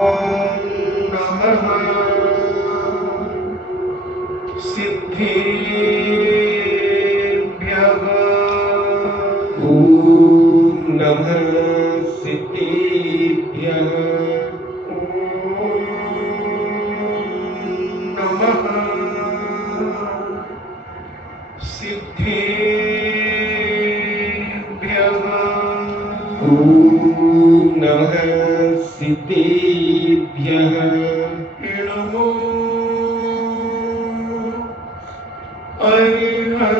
ॐ नमः सिद्धेभ्यः। ॐ नमः सिद्धेभ्यः। ॐ नमः सिद्धेभ्यः। ॐ नमः सिद्धेभ्यः। नमो अरिहन्ताणम्।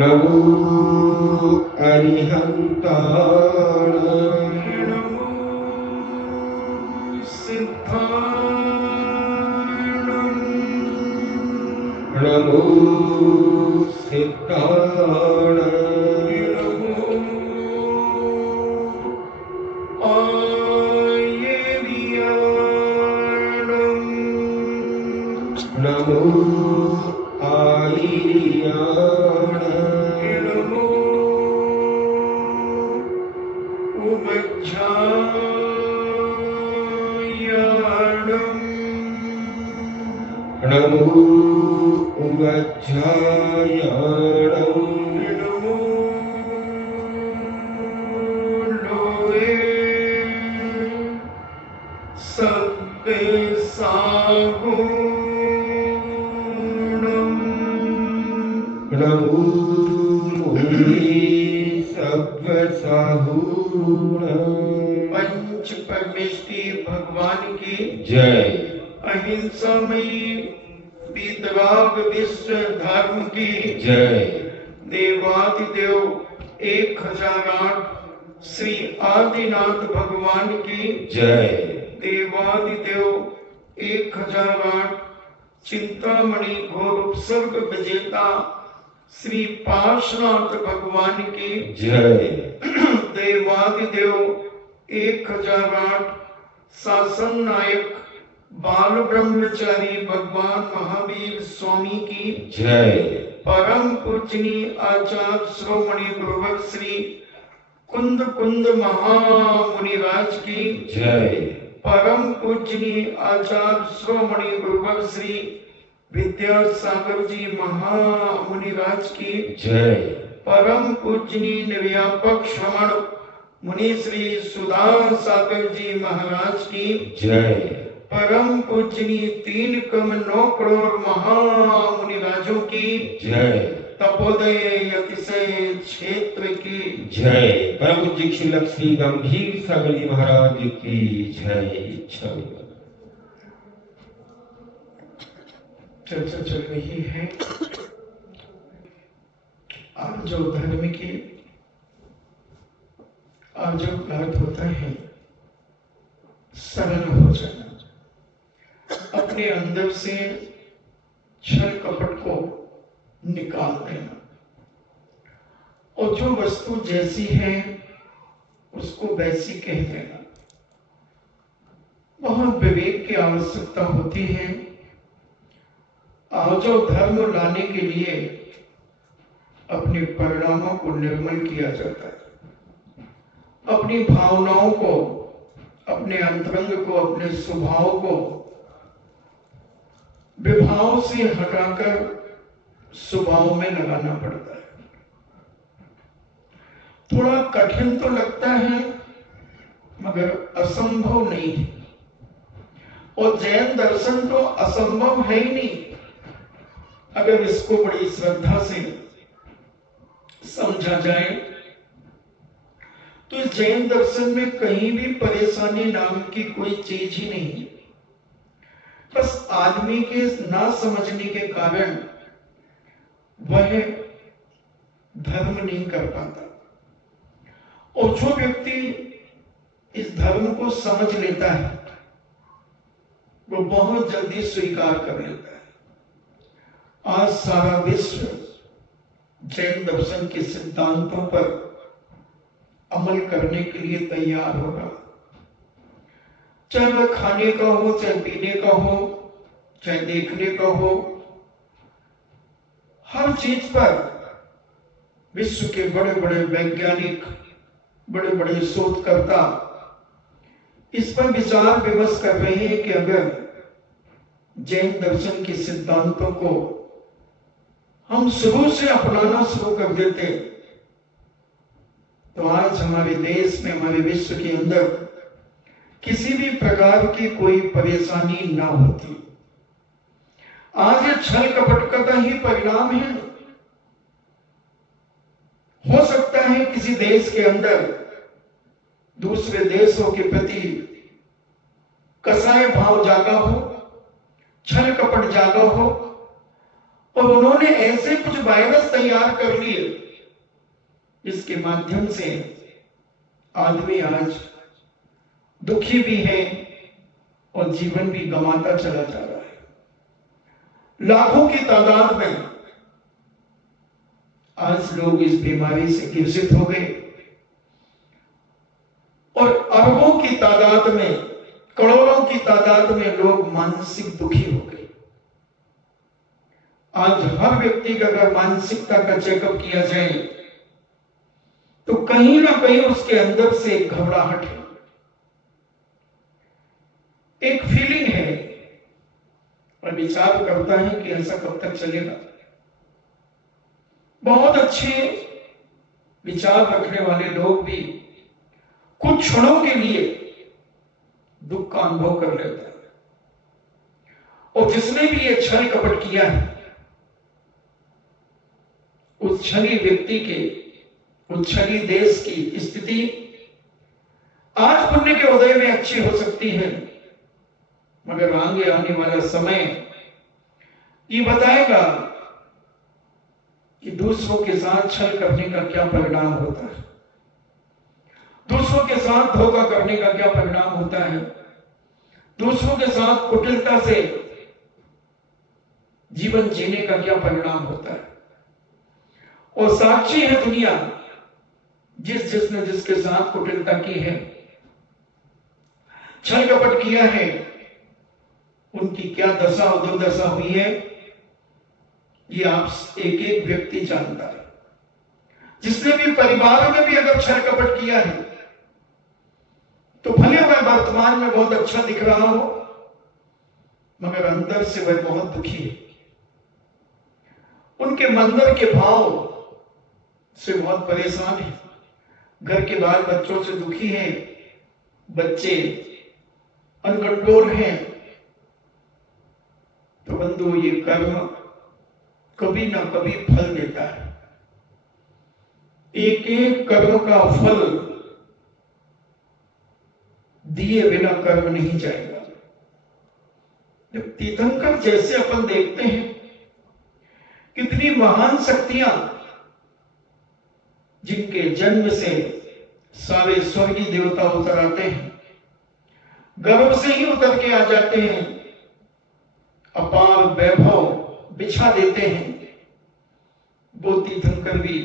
नमो अरिहन्ताणम्। नमो सिद्धाणम्। नमो सिद्धाणम्। नमो आयर्याणम्। नमो आयर्याणम्। नमो उमज्झायाणम्। नमो उमज्झायाणम्। नमो लोये सव्वेसागुणम्। नमो लोये सव्वेसागुणम्। पंच परमेष्टि भगवान की जय। अहिंसामयी वीतराग विश्व धर्म की जय। देवादिदेव 1008 श्री आदिनाथ भगवान की जय। देवादिदेव 1008 चिंतामणि घोर उपसर्ग विजेता श्री पार्श्वनाथ भगवान की जय। देवादिदेव 1008 शासन नायक बाल ब्रह्मचारी भगवान महावीर स्वामी की जय। परम पूजनीय आचार्य श्रोमणि गुरुवर श्री कुंद कुंद महामुनिराज की जय। परम पूजनीय आचार्य श्रोमणि गुरुवर श्री विद्यासागर जी महामुनिराज की जय। परम पूजनीय निर्व्यापक श्रवण मुनि श्री सुधा सागर जी महाराज की जय। परम पूजनीय 3,9 करोड़ महामुनिराजों की जय। तपोदय अतिशय क्षेत्र की जय। परम पूज्य श्री लक्ष्मी गंभीर सागर जी महाराज की जय। चर्चा चल रही है आज जो धर्म की आज जो अर्थ होता है सरल हो जाना, अपने अंदर से छल कपट को निकाल देना और जो वस्तु जैसी है उसको वैसी कह देना। बहुत विवेक की आवश्यकता होती है। आज जो धर्म लाने के लिए अपने परिणामों को निर्मल किया जाता है, अपनी भावनाओं को, अपने अंतरंग को, अपने स्वभाव को विभाव से हटाकर स्वभाव में लगाना पड़ता है। थोड़ा कठिन तो लगता है मगर असंभव नहीं है। और जैन दर्शन तो असंभव है ही नहीं अगर इसको बड़ी श्रद्धा से समझा जाए। तो इस जैन दर्शन में कहीं भी परेशानी नाम की कोई चीज ही नहीं है। बस आदमी के ना समझने के कारण वह धर्म नहीं कर पाता। और जो व्यक्ति इस धर्म को समझ लेता है वो बहुत जल्दी स्वीकार कर लेता है। आज सारा विश्व जैन दर्शन के सिद्धांतों पर अमल करने के लिए तैयार होगा। चाहे वह खाने का हो, चाहे पीने का हो, चाहे देखने का हो, हर चीज पर विश्व के बड़े बड़े वैज्ञानिक, बड़े बड़े शोधकर्ता इस पर विचार विमर्श कर रहे हैं कि अगर जैन दर्शन के सिद्धांतों को हम शुरू से अपनाना शुरू कर देते तो आज हमारे देश में, हमारे विश्व के अंदर किसी भी प्रकार की कोई परेशानी ना होती। आज ये छल कपट का ही परिणाम है। हो सकता है किसी देश के अंदर दूसरे देशों के प्रति कसाय भाव जागा हो, छल कपट जागा हो, और उन्होंने ऐसे कुछ वायरस तैयार कर लिए जिसके माध्यम से आदमी आज दुखी भी है और जीवन भी गंवाता चला जा रहा है। लाखों की तादाद में आज लोग इस बीमारी से ग्रसित हो गए और अरबों की तादाद में, करोड़ों की तादाद में लोग मानसिक दुखी हो गए। आज हर व्यक्ति का अगर मानसिकता का चेकअप किया जाए तो कहीं ना कहीं उसके अंदर से एक घबराहट है, एक फीलिंग है, और विचार करता है कि ऐसा कब तक चलेगा। बहुत अच्छे विचार रखने वाले लोग भी कुछ क्षणों के लिए दुख का अनुभव कर लेते हैं, और जिसने भी ये छल कपट किया है उस छली व्यक्ति के, उस छली देश की स्थिति आज पुण्य के उदय में अच्छी हो सकती है, मगर आगे आने वाला समय ये बताएगा कि दूसरों के साथ छल करने का क्या परिणाम होता है, दूसरों के साथ धोखा करने का क्या परिणाम होता है, दूसरों के साथ कुटिलता से जीवन जीने का क्या परिणाम होता है। और साक्षी है दुनिया, जिसने जिसके साथ कुटिलता की है, छल कपट किया है, उनकी क्या दशा और दुर्दशा हुई है ये आप एक एक व्यक्ति जानता है। जिसने भी परिवार में भी अगर छल कपट किया है तो भले वह वर्तमान में बहुत अच्छा दिख रहा हो, मगर अंदर से वह बहुत दुखी है, उनके मंदिर के भाव से बहुत परेशान है, घर के बाल बच्चों से दुखी हैं, बच्चे अनकंट्रोल हैं। तो बंधु, ये कर्म कभी ना कभी फल देता है। एक एक कर्म का फल दिए बिना कर्म नहीं जाएगा। जब तीर्थंकर जैसे अपन देखते हैं कितनी महान शक्तियां जिनके जन्म से सारे स्वर्गीय देवता उतर आते हैं, गर्भ से ही उतर के आ जाते हैं, अपार वैभव बिछा देते हैं, वो तीर्थंकर भी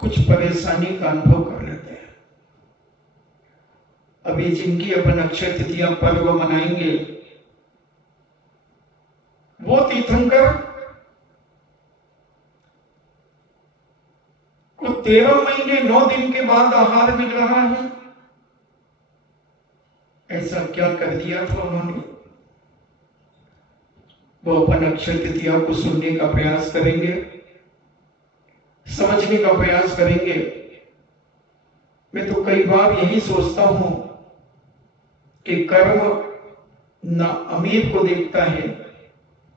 कुछ परेशानी का अनुभव कर लेते हैं। अभी जिनकी अपन अक्षय तृतीया पर्व मनाएंगे, वो तीर्थंकर को 13 महीने 9 दिन के बाद आहार मिल रहा है। ऐसा क्या कर दिया था उन्होंने? वो अपन अक्षय तृतीया को सुनने का प्रयास करेंगे, समझने का प्रयास करेंगे। मैं तो कई बार यही सोचता हूं कि कर्म न अमीर को देखता है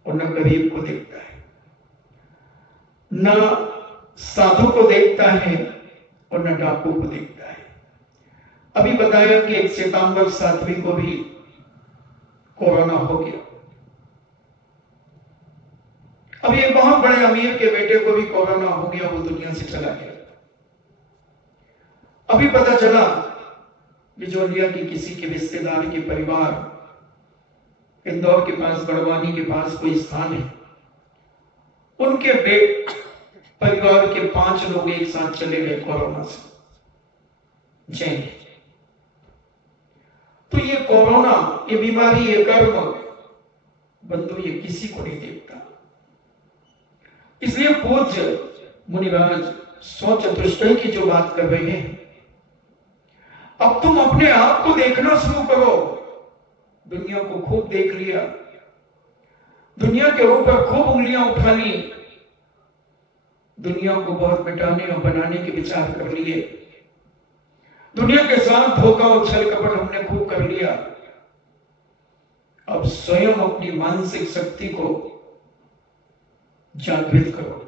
और न गरीब को देखता है, न साधु को देखता है और न डाकू को देखता है। अभी बताया कि एक श्वेतांबर साध्वी को भी कोरोना हो गया। अभी एक बहुत बड़े अमीर के बेटे को भी कोरोना हो गया, वो दुनिया से चला गया। अभी पता चला बिजोलिया की किसी के रिश्तेदार के परिवार, इंदौर के पास बड़वानी के पास कोई स्थान है, उनके परिवार के 5 लोग एक साथ चले गए कोरोना से। जैन। तो ये कोरोना, ये बीमारी, ये कर्म बंधु, ये किसी को नहीं देखता। इसलिए पूज्य मुनिराज सौ चतुष्टय की जो बात कर रहे हैं, अब तुम अपने आप को देखना शुरू करो। दुनिया को खूब देख लिया, दुनिया के ऊपर खूब उंगलियां उठा ली, दुनिया को बहुत मिटाने और बनाने के विचार कर लिए, दुनिया के साथ धोखा और छल कपट हमने खूब कर लिया। अब स्वयं अपनी मानसिक शक्ति को जागृत करो,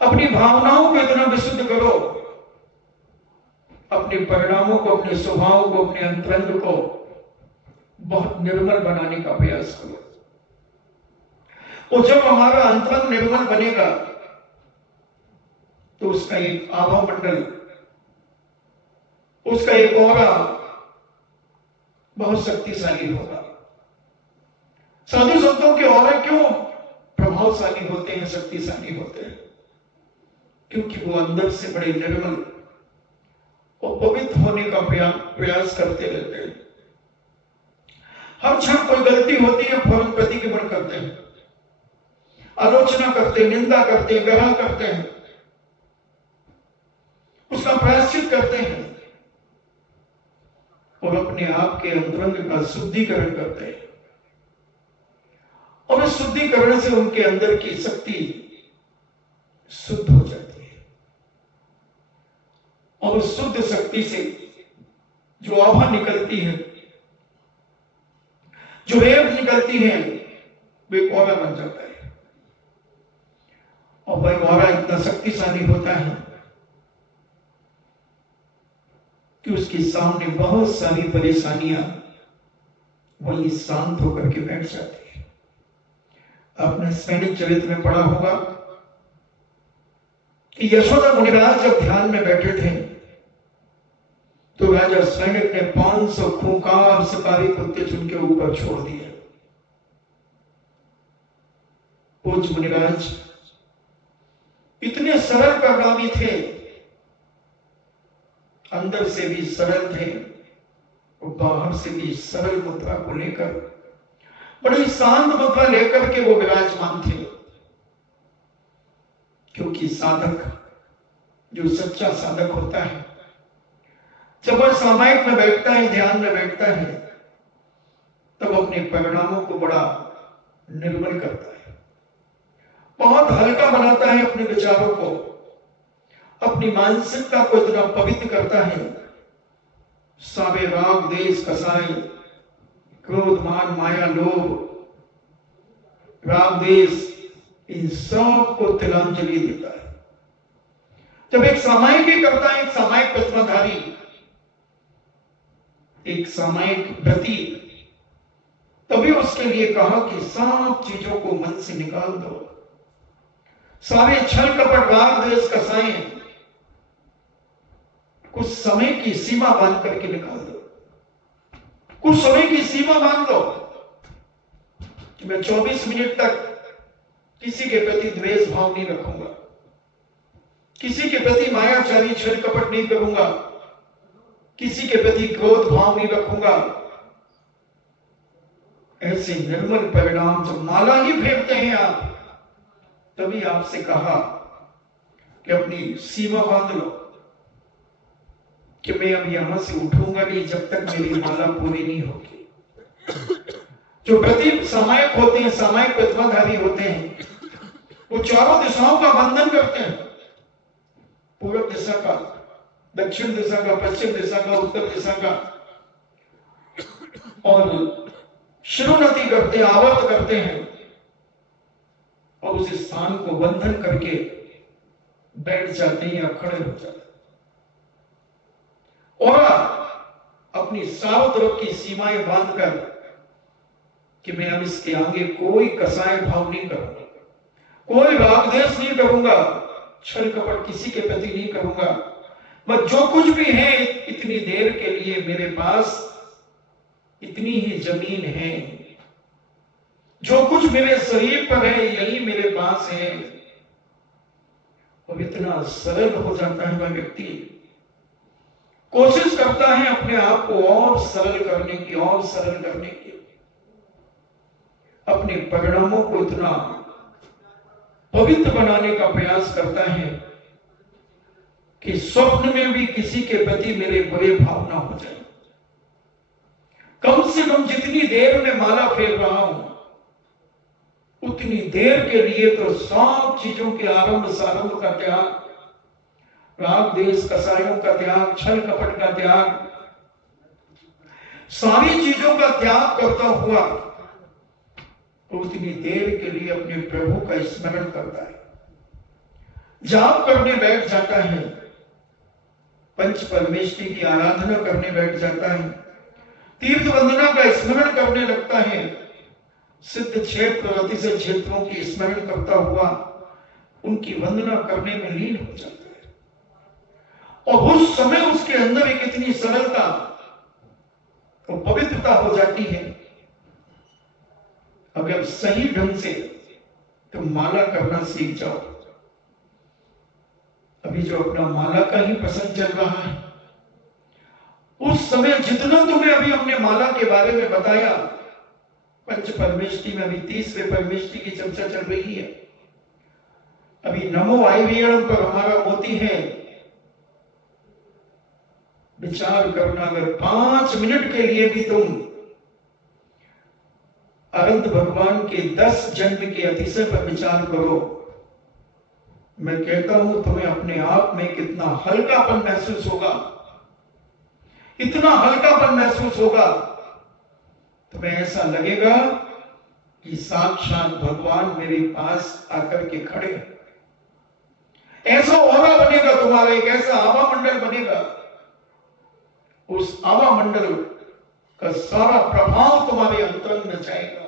अपनी भावनाओं को इतना विशुद्ध करो, अपने परिणामों को, अपने स्वभाव को, अपने अंतरंग को बहुत निर्मल बनाने का प्रयास करो। और जब हमारा अंतरंग निर्मल बनेगा तो उसका एक आभा मंडल, उसका एक ऑरा बहुत शक्तिशाली होगा। साधु संतों के ऑरा क्यों प्रभावशाली होते हैं, शक्तिशाली होते हैं? क्योंकि वो अंदर से बड़े निर्मल और पवित्र होने का प्रयास करते रहते हैं। हर क्षण कोई गलती होती है, फौरन प्रतिक्रमण करते हैं, आलोचना करते हैं, निंदा करते हैं, ग्रहण करते हैं, उसका प्रायश्चित करते हैं और अपने आप के अंतरंग का शुद्धिकरण करते हैं। और इस शुद्धिकरण से उनके अंदर की शक्ति शुद्ध हो जाती है और उस शुद्ध शक्ति से जो आभा निकलती है, जो रेव निकलती है, वे ऑरा बन जाता है। और वह ऑरा इतना शक्तिशाली होता है कि उसके सामने बहुत सारी परेशानियां वही शांत होकर के बैठ जाती है। आपने सैनिक चरित्र में पढ़ा होगा कि यशोदा मुनिराज जब ध्यान में बैठे थे तो राजा सैनिक ने 500 खूंखार शिकारी कुत्ते उनके ऊपर छोड़ दिए। पूज्य मुनिराज इतने सरल परिणामी थे, अंदर से भी सरल थे और बाहर से भी सरल मुद्रा को लेकर, बड़ी शांत मुद्रा लेकर के वो विराजमान थे। क्योंकि साधक, जो सच्चा साधक होता है, जब वह सामायिक में बैठता है, ध्यान में बैठता है, तब अपने परिणामों को बड़ा निर्मल करता है, बहुत हल्का बनाता है अपने विचारों को, अपनी मानसिकता को इतना पवित्र करता है। सारे राग देश कसाई, क्रोध मान माया लोभ, राग देश, इन सब को तिलांजलि देता है। जब एक सामायिक ही करता है, एक सामायिक प्रतिमाधारी, एक सामायिक व्रती, तभी उसके लिए कहा कि सब चीजों को मन से निकाल दो, सारे छल कपट राग देश कसाई कुछ समय की सीमा बांध करके निकाल दो, कुछ समय की सीमा बांध दो कि मैं 24 मिनट तक किसी के प्रति द्वेष भाव नहीं रखूंगा, किसी के प्रति मायाचारी छल कपट नहीं करूंगा, किसी के प्रति क्रोध भाव नहीं रखूंगा। ऐसे निर्मल परिणाम जब माला ही फेरते हैं आप, तभी आपसे कहा कि अपनी सीमा बांध लो कि मैं अब यहां से उठूंगा नहीं जब तक मेरी माला पूरी नहीं होगी। जो प्रति सामायिक होते हैं, सामायिक प्रतिभाधारी होते हैं, वो चारों दिशाओं का बंधन करते हैं, पूर्व दिशा का, दक्षिण दिशा का, पश्चिम दिशा का, उत्तर दिशा का, और शिरोन्नति करते हैं, आवर्त करते हैं और उस स्थान को बंधन करके बैठ जाते हैं या खड़े हो जाते हैं। और अपनी चारों तरफ की सीमाएं बांधकर कि मैं अब इसके आगे कोई कसाय भाव नहीं करूंगा, कोई रागद्वेष नहीं करूंगा, छल कपट किसी के प्रति नहीं करूंगा, बस जो कुछ भी है इतनी देर के लिए मेरे पास इतनी ही जमीन है, जो कुछ मेरे शरीर पर है यही मेरे पास है। और इतना सरल हो जाता है वह व्यक्ति, कोशिश करता है अपने आप को और सरल करने की, और सरल करने की, अपने परिणामों को इतना पवित्र बनाने का प्रयास करता है कि स्वप्न में भी किसी के प्रति मेरे बुरे भाव ना हो जाए। कम से कम जितनी देर में माला फेर रहा हूं उतनी देर के लिए तो सब चीजों के आरंभ सारंभ का त्याग, राग देश कसायों का त्याग, छल कपट का त्याग, सारी चीजों का त्याग करता हुआ तो उतनी देर के लिए अपने प्रभु का स्मरण करता है, जाप करने बैठ जाता है, पंच परमेष्टि की आराधना करने बैठ जाता है, तीर्थ वंदना का स्मरण करने लगता है, सिद्ध क्षेत्र अतिशय क्षेत्रों की स्मरण करता हुआ उनकी वंदना करने में लीन हो जाता है। और उस समय उसके अंदर एक इतनी सरलता और पवित्रता हो जाती है, अगर सही ढंग से तुम माला करना सीख जाओ। अभी जो अपना माला का ही प्रसंग चल रहा है, उस समय जितना तुम्हें अभी हमने माला के बारे में बताया, पंच परमेष्टि में अभी तीसरे परमेष्टि की चर्चा चल रही है। अभी नमो आईवीएम पर हमारा मोती है, विचार करना, अगर 5 मिनट के लिए भी तुम अनंत भगवान के 10 जन्म के अतिशय पर विचार करो, मैं कहता हूं तुम्हें अपने आप में कितना हल्कापन महसूस होगा, इतना हल्कापन महसूस होगा, तुम्हें ऐसा लगेगा कि साक्षात भगवान मेरे पास आकर के खड़े हैं। ऐसा ऑरा बनेगा तुम्हारा, एक ऐसा आवा मंडल बनेगा, उस आवा मंडल का सारा प्रभाव तुम्हारे अंतरंग में जाएगा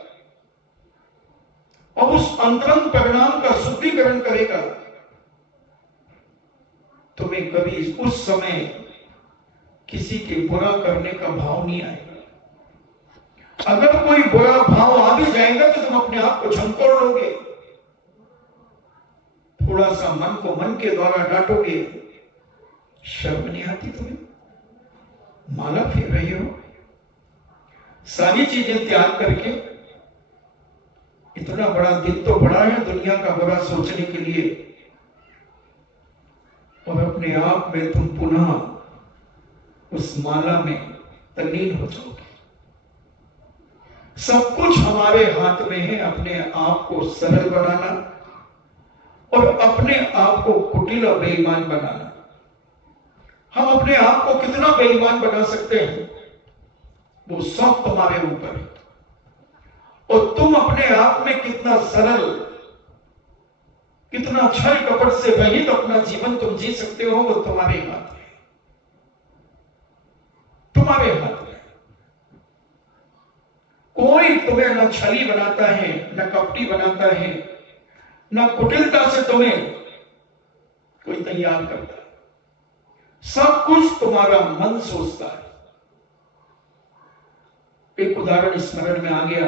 और उस अंतरंग परिणाम का शुद्धिकरण करेगा। तुम्हें कभी उस समय किसी के बुरा करने का भाव नहीं आएगा। अगर कोई बुरा भाव आ भी जाएगा तो तुम अपने आप को झंकोड़ लोगे, थोड़ा सा मन को मन के द्वारा डांटोगे। शर्म नहीं आती तुम्हें? माला फेर रही हो, सारी चीजें त्याग करके। इतना बड़ा दिन तो बड़ा है दुनिया का बुरा सोचने के लिए, और अपने आप में तुम पुनः उस माला में तल्लीन हो जाओगे। सब कुछ हमारे हाथ में है, अपने आप को सरल बनाना और अपने आप को कुटिल और बेईमान बनाना। हम अपने आप को कितना बेईमान बना सकते हैं वो सब तुम्हारे ऊपर है, और तुम अपने आप में कितना सरल, कितना छल कपट से रहित अपना जीवन तुम जी सकते हो, वो तुम्हारे हाथ में, तुम्हारे हाथ में। कोई तुम्हें न छली बनाता है, न कपटी बनाता है, न कुटिलता से तुम्हें कोई तैयार करता है। सब कुछ तुम्हारा मन सोचता है। एक उदाहरण स्मरण में आ गया।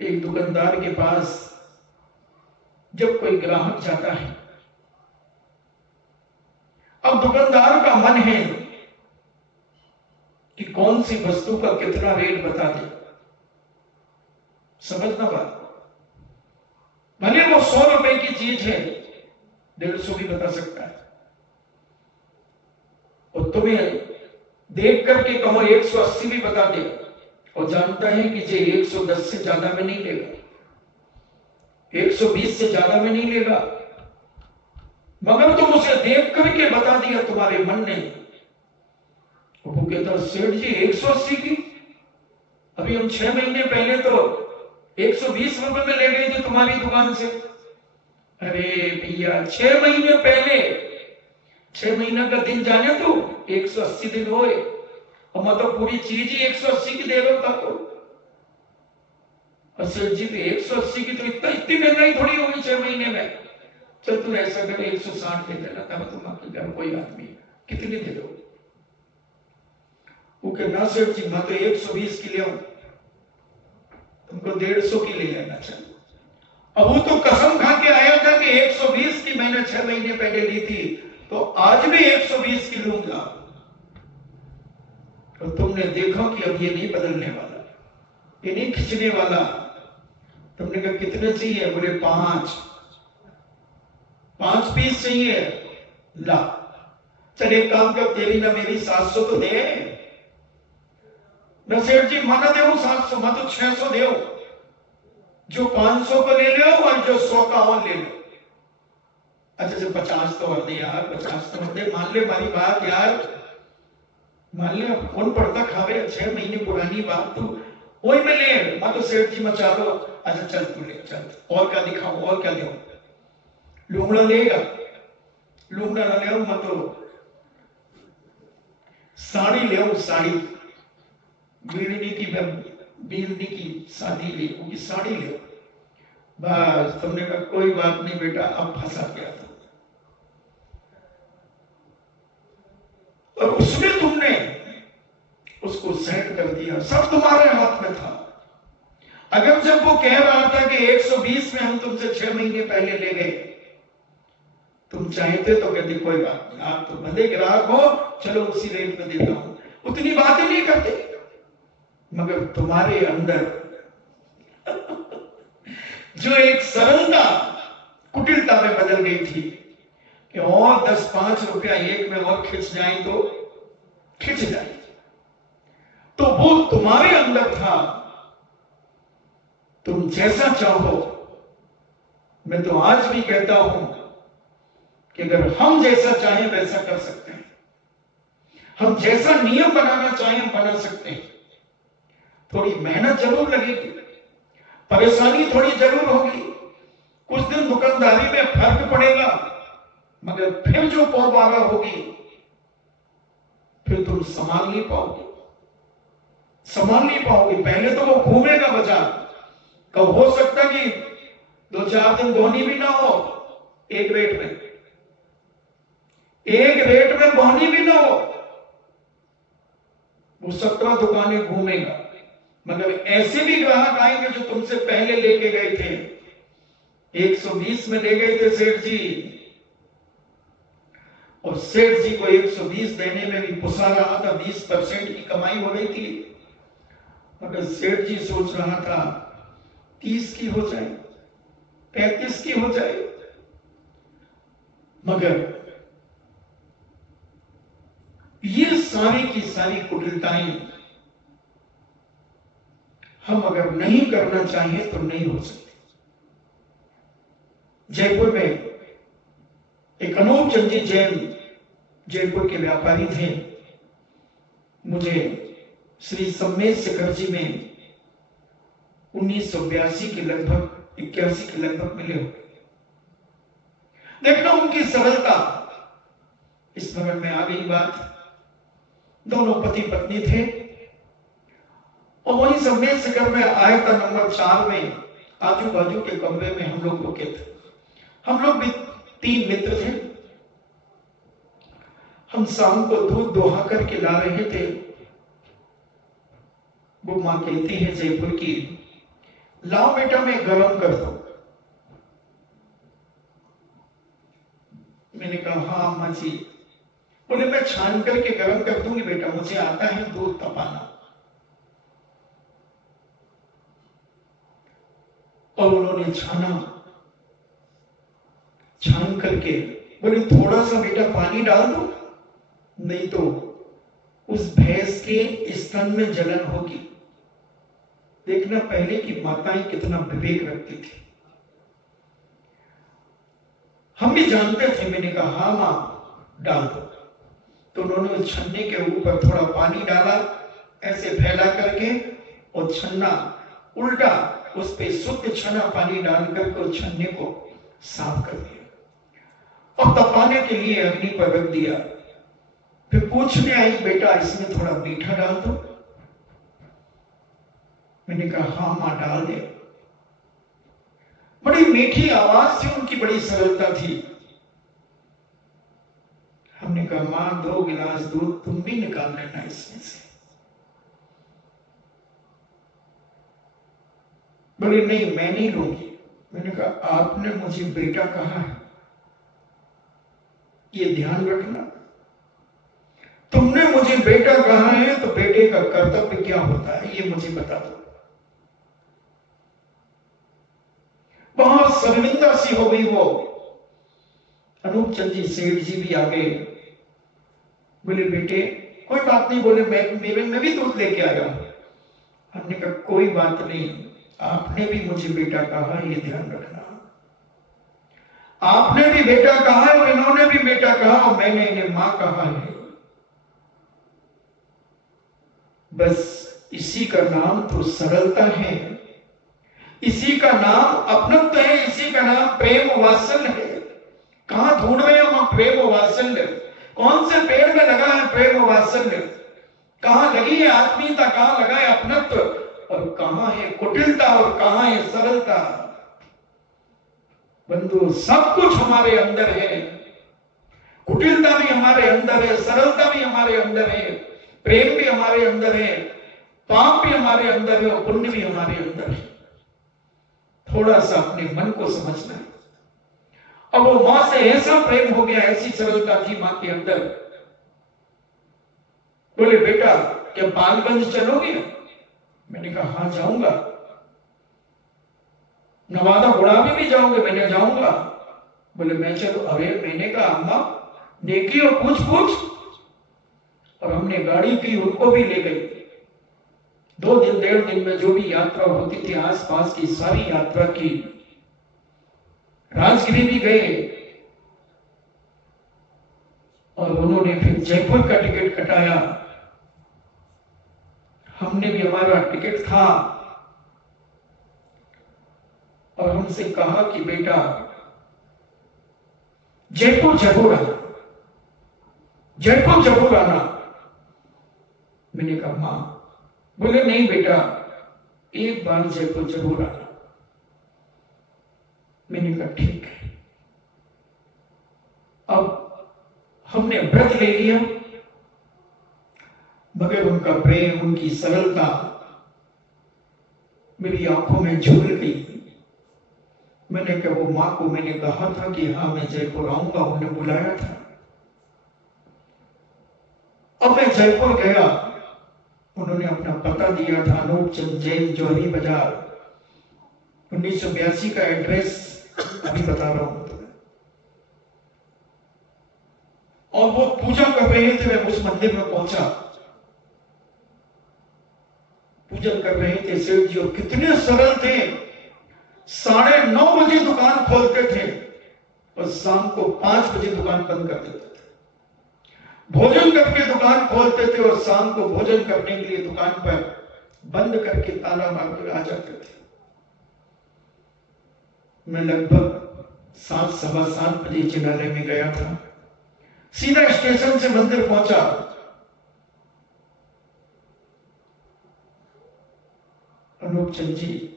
एक दुकानदार के पास जब कोई ग्राहक जाता है, अब दुकानदार का मन है कि कौन सी वस्तु का कितना रेट बता दे। समझना बात, भले वो 100 रुपए की चीज है, 150 भी बता सकता है, और तुम्हें देख करके कहो 180 भी बता दे, और जानता है कि ये 110 से ज्यादा में नहीं लेगा, 120 से ज्यादा में नहीं लेगा, मगर तुम उसे देख करके बता दिया तुम्हारे मन ने। वो कहता सेठ जी 180 की, अभी हम 6 महीने पहले तो 120 रुपए में ले गए थे तुम्हारी दुकान से। अरे भैया 6 महीने पहले, 6 महीने का दिन जाने तो 180 दिन होए, और मतलब पूरी चीज ही 180 की दे रहा था। तो सेठ जी तो 180 की तो इतनी महंगाई थोड़ी होगी 6 महीने में। चल तू ऐसा कर 160 दे देना, तब तुम आपके घर कोई आदमी कितने दे दो? वो कहना सेठ जी मैं तो 120 की ले आऊं, तुमको 150 की ले लेना चाहिए। अब वो तो कसम खा के आया था कि 120 की मैंने 6 महीने पहले ली थी, तो आज भी 120 की लूंगा। तो तुमने देखा कि अब ये नहीं बदलने वाला, ये नहीं खिंचने वाला, तुमने कहा कितने चाहिए? बोले 5 पीस चाहिए। ला, चल एक काम कर, तेरी ना मेरी 700 तो दे। मैं सेठ जी माना दे 700, मैं तो 600 दे। जो 500 को ले लो और जो 100 का और ले लो। अच्छा जो 50 तो और दे यार, 50 तो दे, मान ले हमारी बात यार, मान ले। कौन पड़ता खावे, 6 महीने पुरानी बात तू वही में ले। मैं तो सेठ जी मचा लो। अच्छा चल तू ले, चल और क्या दिखाऊं, और क्या दे? लुंगड़ा लेगा? लुंगड़ा ना ले, मैं तो साड़ी ले, साड़ी बीरनी की शादी ले, उनकी साड़ी ले। बस तुमने कहा कोई बात नहीं बेटा, अब फंसा गया था। और उसमें तुमने उसको सेट कर दिया, सब तुम्हारे हाथ में था। अगर जब वो कह रहा था कि 120 में हम तुमसे 6 महीने पहले ले गए, तुम चाहते तो कहते कोई बात नहीं, आप तो भले ग्राहक हो, चलो उसी रेट में देता हूं, उतनी बातें नहीं करते। मगर तुम्हारे अंदर जो एक सरलता कुटिलता में बदल गई थी कि और 10-5 रुपया एक में और खिंच जाए तो खिंच जाए, तो वो तुम्हारे अंदर था। तुम जैसा चाहो, मैं तो आज भी कहता हूं कि अगर हम जैसा चाहें वैसा कर सकते हैं। हम जैसा नियम बनाना चाहें बना सकते हैं। थोड़ी मेहनत जरूर लगेगी, परेशानी थोड़ी जरूर होगी, कुछ दिन दुकानदारी में फर्क पड़ेगा, मगर फिर जो पौबारा होगी फिर तुम संभाल नहीं पाओगे, संभाल नहीं पाओगे। पहले तो वो घूमेगा बाजार, कब हो सकता कि 2-4 दिन बोहनी भी ना हो, एक रेट में बोहनी भी ना हो, वो 17 दुकानें घूमेगा। मगर ऐसे भी ग्राहक आएंगे जो तुमसे पहले लेके गए थे, 120 में ले गए थे सेठ जी, और सेठ जी को 120 देने में भी पुसा रहा था, 20% की कमाई हो रही थी। मगर सेठ जी सोच रहा था 30 की हो जाए, 35 की हो जाए। मगर ये सारी की सारी कुटिलताएं हम अगर नहीं करना चाहें तो नहीं हो सकती। जयपुर में एक अनूप चंद जी जैन जयपुर के व्यापारी थे, मुझे श्री सम्मेश शिखर जी में 1982 के लगभग 81 के लगभग मिले हो। देखना उनकी सरलता स्मरण में आ गई बात। दोनों पति पत्नी थे और वही सम्मेश शिखर में आयता नंबर 4 में आजू बाजू के कमरे में हम लोग रुके थे। हम लोग भी 3 मित्र थे। हम शाम को दूध दोहा करके ला रहे थे। वो मां कहती है जयपुर की, लाओ बेटा मैं गरम कर दो। मैंने कहा हाँ अम्मा जी। बोले मैं छान करके गरम कर दूंगी बेटा, मुझे आता है दूध तपाना। और उन्होंने छान करके बोले थोड़ा सा बेटा पानी डाल दो, नहीं तो उस भैंस के स्तन में जलन होगी। देखना पहले की माताएं कितना विवेक रखती थी। हम भी जानते थे। मैंने कहा हाँ मां डाल दो। तो उन्होंने छन्ने के ऊपर थोड़ा पानी डाला, ऐसे फैला करके, और छन्ना उल्टा उस पे शुद्ध छना पानी डाल करके उस छन्ने को साफ कर दिया और तपाने के लिए अग्नि पर रख दिया। फिर पूछने आई बेटा इसमें थोड़ा मीठा डाल दो। मैंने कहा हाँ मां डाल दे। बड़ी मीठी आवाज थी उनकी, बड़ी सरलता थी। हमने कहा मां 2 गिलास दूध तुम भी निकाल लेना इसमें से। बोले नहीं मैं नहीं लूंगी। मैंने कहा आपने मुझे बेटा कहा है, ये ध्यान रखना। तुमने मुझे बेटा कहा है तो बेटे का कर्तव्य क्या होता है ये मुझे बता दो। बहुत शर्मिंदा सी हो गई वो। अनूप चंद जी सेठ जी भी आ गए, बोले बेटे कोई बात नहीं, बोले मैं भी दूध लेके आया। हमने कहा कोई बात नहीं, आपने भी मुझे बेटा कहा, ये ध्यान रखना, आपने भी बेटा कहा है और इन्होंने भी बेटा कहा और मैंने इन्हें मां कहा है। बस इसी का नाम तो सरलता है, इसी का नाम अपनत्व है, इसी का नाम प्रेम वात्सल्य है। कहां ढूंढ रहे हम प्रेम वात्सल्य? कौन से पेड़ में लगा है प्रेम वात्सल्य? कहां लगी है आत्मीयता, कहां लगा है अपनत्व, और कहां है कुटिलता और कहां है सरलता? बंधु सब कुछ हमारे अंदर है, कुटिलता भी हमारे अंदर है, सरलता भी हमारे अंदर है, प्रेम भी हमारे अंदर है, पाप भी हमारे अंदर है और पुण्य भी हमारे अंदर है। थोड़ा सा अपने मन को समझना है। अब वो मां से ऐसा प्रेम हो गया, ऐसी सरलता थी मां के अंदर। बोले बेटा क्या बालगंज चलोगे? मैंने कहा हाँ जाऊंगा। नवादा बुढ़ावी भी जाओगे? मैंने जाऊंगा। बोले मैं चलो। अरे मैंने कहा अम्मा नेकी और पूछ पूछ, और हमने गाड़ी की उनको भी ले गई। 2 दिन 1.5 दिन में जो भी यात्रा होती थी आसपास की सारी यात्रा की। राजगिरी भी गए और उन्होंने फिर जयपुर का टिकट कटाया। हमने भी, हमारा टिकट था, और हमसे कहा कि बेटा जयपुर जरूर आना, जयपुर जरूर आना। मैंने कहा मां, बोले नहीं बेटा एक बार जयपुर जरूर आना। मैंने कहा ठीक है। अब हमने व्रत ले लिया, मगर उनका प्रेम, उनकी सरलता मेरी आंखों में झूल गई। मैंने कहा वो मां को मैंने कहा था कि हाँ मैं जयपुर आऊंगा, उन्होंने बुलाया था। अब मैं जयपुर गया, उन्होंने अपना पता दिया था, अनूप चंद जैन, जौहरी बाजार, 1982 का एड्रेस अभी बता रहा हूं तुम्हें। और वो पूजा कर रहे थे, मैं उस मंदिर में पहुंचा, पूजन कर रहे थे सेठ जी, और कितने सरल थे। 9:30 बजे दुकान खोलते थे और शाम को 5 बजे दुकान बंद कर देते थे। भोजन करके दुकान खोलते थे और शाम को भोजन करने के लिए दुकान पर बंद करके ताला मार कर आ जाते थे। मैं लगभग 7, सवा 7 बजे चिन्हालय में गया था, सीधा स्टेशन से मंदिर पहुंचा। अनूप चंद जी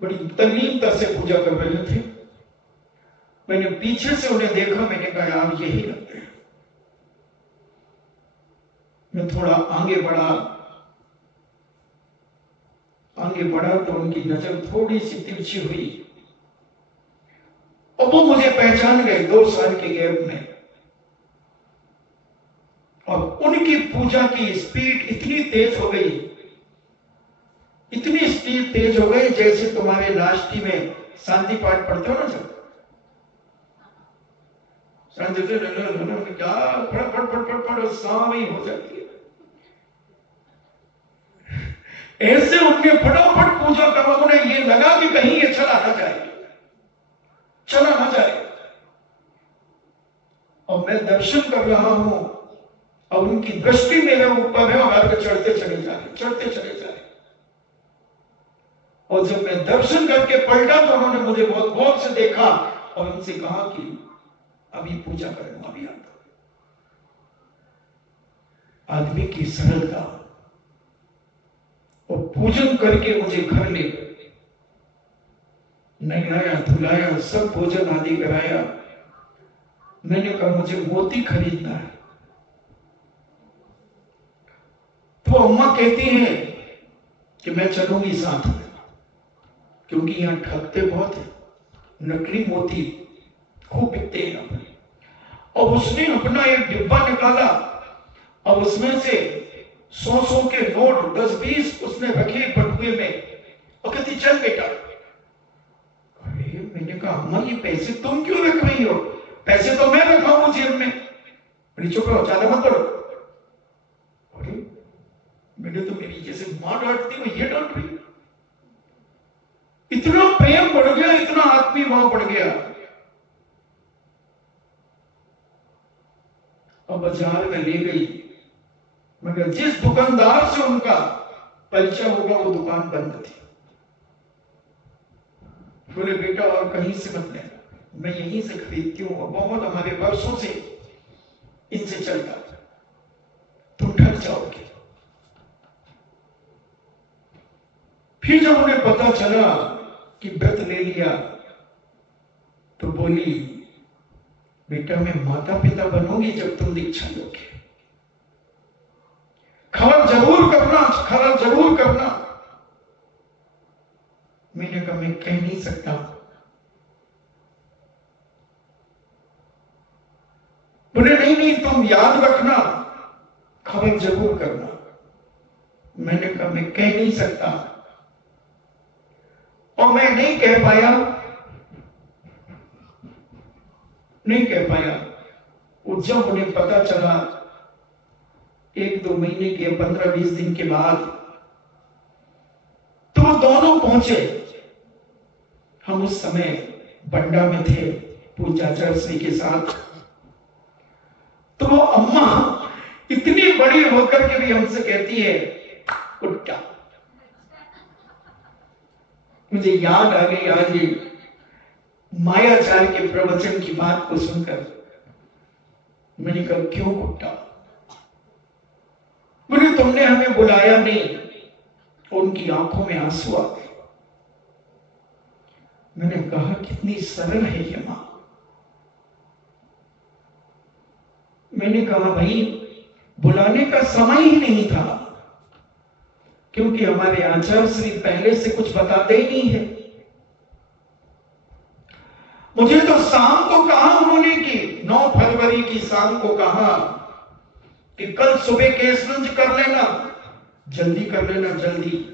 बड़ी तल्लीनता से पूजा कर रहे थे। मैंने पीछे से उन्हें देखा, मैंने कहा यार यही लगते हैं। मैं थोड़ा आगे बढ़ा तो उनकी नजर थोड़ी सी तिरछी हुई और वो मुझे पहचान गए 2 साल के गैप में। और उनकी पूजा की स्पीड इतनी तेज हो गई, इतनी स्पीड तेज हो गई जैसे तुम्हारे नाश्ती में शांति पाठ पढ़ते हो ना, जब शांति से क्या फट सामी हो जाती है, ऐसे उनके फटाफट पूजा करो। उन्हें ये लगा कि कहीं ये चला ना जाए। और मैं दर्शन कर रहा हूं और उनकी दृष्टि मेरे ऊपर है और अर्घ चढ़ते चले जा रहे। और जब मैं दर्शन करके पलटा तो उन्होंने मुझे बहुत गौर से देखा और उनसे कहा कि अभी पूजा करूंगा, अभी आता। आदमी की सरलता, और पूजन करके मुझे घर ले नहलाया, धुलाया, सब भोजन आदि कराया। मैंने कहा मुझे मोती खरीदना है। तो अम्मा कहती हैं कि मैं चलूंगी साथ में, क्योंकि यहां ठगते बहुत है, नकली मोती खूब बिकते हैं। और उसने अपना एक डिब्बा निकाला और उसमें से 100 के नोट 10-20 उसने रखे बटुए में और कहती चल बेटा। कहा अम्मा ये पैसे तुम क्यों रख रही हो, पैसे तो मैं रखा हूं जेब में। बोली चुप रहो, ज्यादा मत करो। अरे मैंने तो मेरी जैसे मां डांटती वो ये डांट रही। इतना प्रेम बढ़ गया, इतना आत्मीय भाव बढ़ गया। और बाजार में ले गई, मगर जिस दुकानदार से उनका परिचय होगा वो दुकान बंद थी। बोले बेटा और कहीं से मत लेना, मैं यहीं से खरीदती हूँ, और बहुत हमारे वर्षों से इनसे चलता, तुम ठग जाओगे। फिर जब उन्हें पता चला कि व्रत ले लिया तो बोली बेटा मैं माता पिता बनूंगी जब तुम दीक्षा लोगे, खबर जरूर करना, खबर जरूर करना। मैंने कहा मैं कह नहीं सकता। बोले नहीं नहीं तुम याद रखना, खबर जरूर करना। मैंने कहा मैं कह नहीं सकता, और मैं नहीं कह पाया, नहीं कह पाया। और जब उन्हें पता चला 1-2 महीने के 15-20 दिन के बाद, तो वो दोनों पहुंचे। हम उस समय बंडा में थे पूज्याचार्य श्री के साथ। तो वो अम्मा इतनी बड़ी होकर के भी हमसे कहती है उल्टा। मुझे याद आ गई आज ये मायाचार्य के प्रवचन की बात को सुनकर। मैंने कहा क्यों कुट्टा? बोले तुमने हमें बुलाया नहीं। उनकी आंखों में आंसू आ गए। मैंने कहा कितनी सरल है ये मां। मैंने कहा भाई बुलाने का समय ही नहीं था, क्योंकि हमारे आचार्य श्री पहले से कुछ बताते ही नहीं है। मुझे तो शाम को कहा उन्होंने कि 9 फरवरी की शाम को कहा कि कल सुबह केस रंज कर लेना, जल्दी कर लेना, जल्दी।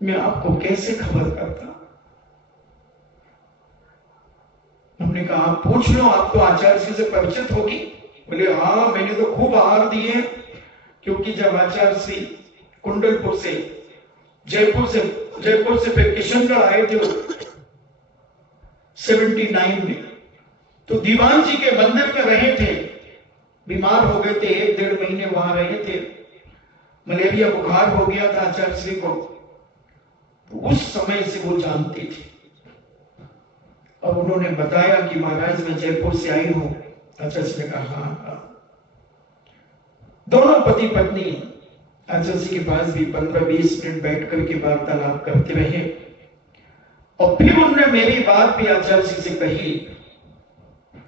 मैं आपको कैसे खबर करता? हमने कहा आप पूछ लो, आप तो आचार्य श्री से परिचित होगी। बोले हाँ मैंने तो खूब आहार दिए, क्योंकि जब आचार्य श्री कुंडलपुर से जयपुर से फिर किशनगढ़ आए थे 79 में, तो दीवान जी के मंदिर में रहे थे। बीमार हो गए थे, 1-1.5 महीने वहां रहे थे। मलेरिया बुखार हो गया था आचार्य श्री को, तो उस समय से वो जानती थी। और उन्होंने बताया कि महाराज मैं जयपुर से आई हूं। आचार्य श्री ने कहा हाँ। दोनों पति पत्नी आचार्य जी के पास भी 15-20 मिनट बैठ करके वार्तालाप करते रहे। और फिर उन्होंने मेरी बात भी आचार्य जी से कही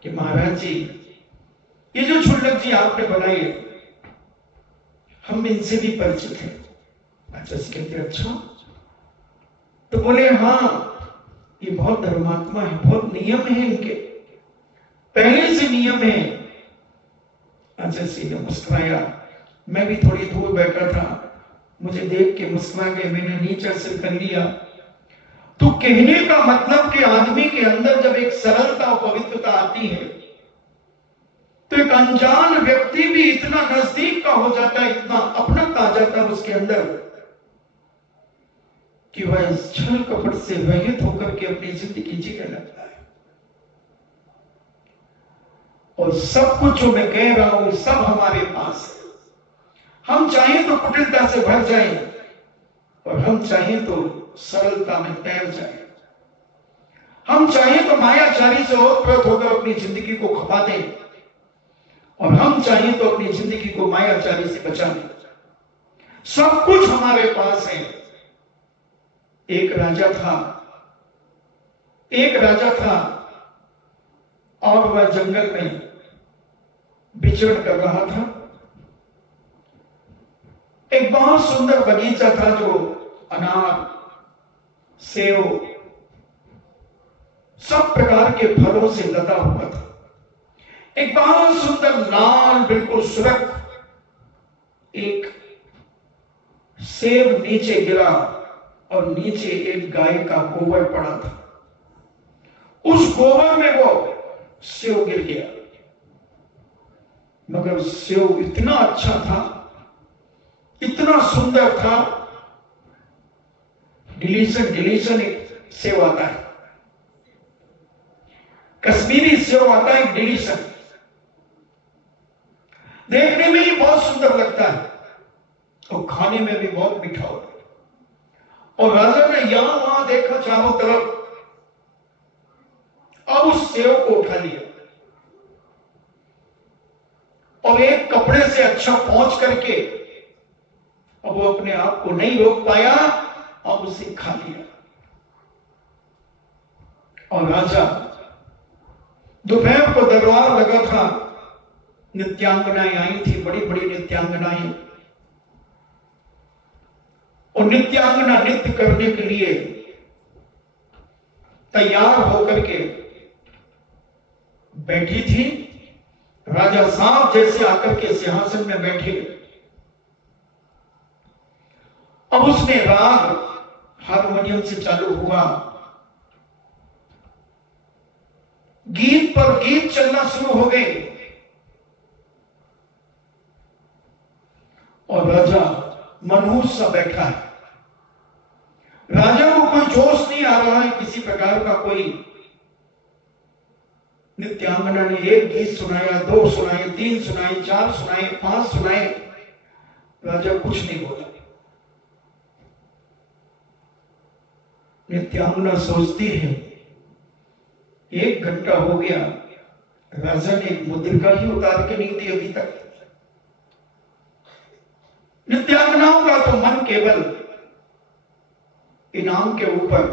कि महाराज जी ये जो छुल्लक जी आपने बनाई हम इनसे भी परिचित हैं। आचार्य जी कहते अच्छा? तो बोले हाँ ये बहुत धर्मात्मा है, बहुत नियम है इनके, पहले से नियम है। आचार्य जी ने मुस्कुराया। मैं भी थोड़ी दूर बैठा था, मुझे देख के मुस्कुरा गए। मैंने नीचे सिर कर लिया। तो कहने का मतलब कि आदमी के अंदर जब एक सरलता और पवित्रता आती है तो एक अनजान व्यक्ति भी इतना नजदीक का हो जाता है, इतना अपनत्व आ जाता है उसके अंदर कि वह इस छल कपट से रहित होकर के अपनी जिंदगी जीने लगता है। और सब कुछ जो मैं कह रहा हूं सब हमारे पास है। हम चाहें तो कुटिलता से भर जाएं और हम चाहें तो सरलता में तैर जाएं। हम चाहें तो मायाचारी से ओतप्रोत होकर अपनी जिंदगी को खपा दें और हम चाहें तो अपनी जिंदगी को मायाचारी से बचा लें। सब कुछ हमारे पास है। एक राजा था और वह जंगल में विचरण कर रहा था। एक बहुत सुंदर बगीचा था जो अनार, सेब, सब प्रकार के फलों से लदा हुआ था। एक बहुत सुंदर लाल बिल्कुल सुरख एक सेब नीचे गिरा और नीचे एक गाय का गोबर पड़ा था। उस गोबर में वो सेव गिर गया, मगर सेव इतना अच्छा था, इतना सुंदर था। डिलीशन एक सेव आता है, कश्मीरी सेव आता है, डिलीशन देखने में ही बहुत सुंदर लगता है और खाने में भी बहुत मीठा होता है। और राजा ने यहां वहां देखा चारों तरफ, अब उस सेव को उठा लिया और एक कपड़े से अच्छा पहुंच करके अब वो अपने आप को नहीं रोक पाया, अब उसे खा लिया। और राजा दोपहर को दरबार लगा था, नित्यांगनाएं आई थी, बड़ी बड़ी नित्यांगनाएं, और नित्यांगना नृत्य करने के लिए तैयार होकर के बैठी थी। राजा साहब जैसे आकर के सिंहासन में बैठे, अब उसने राग हारमोनियम से चालू हुआ, गीत पर गीत चलना शुरू हो गए और राजा मनहूस सा बैठा है। राजा को कोई जोश नहीं आ रहा है किसी प्रकार का। कोई नित्यांगना ने एक गीत सुनाया, 2 सुनाए, 3 सुनाए, 4 सुनाए, 5 सुनाए, राजा कुछ नहीं बोला। नित्यांगना सोचती है 1 घंटा हो गया, राजा ने एक मुद्रिका ही उतार के नहीं दी अभी तक। नित्यांगनाओं का तो मन केवल इनाम के ऊपर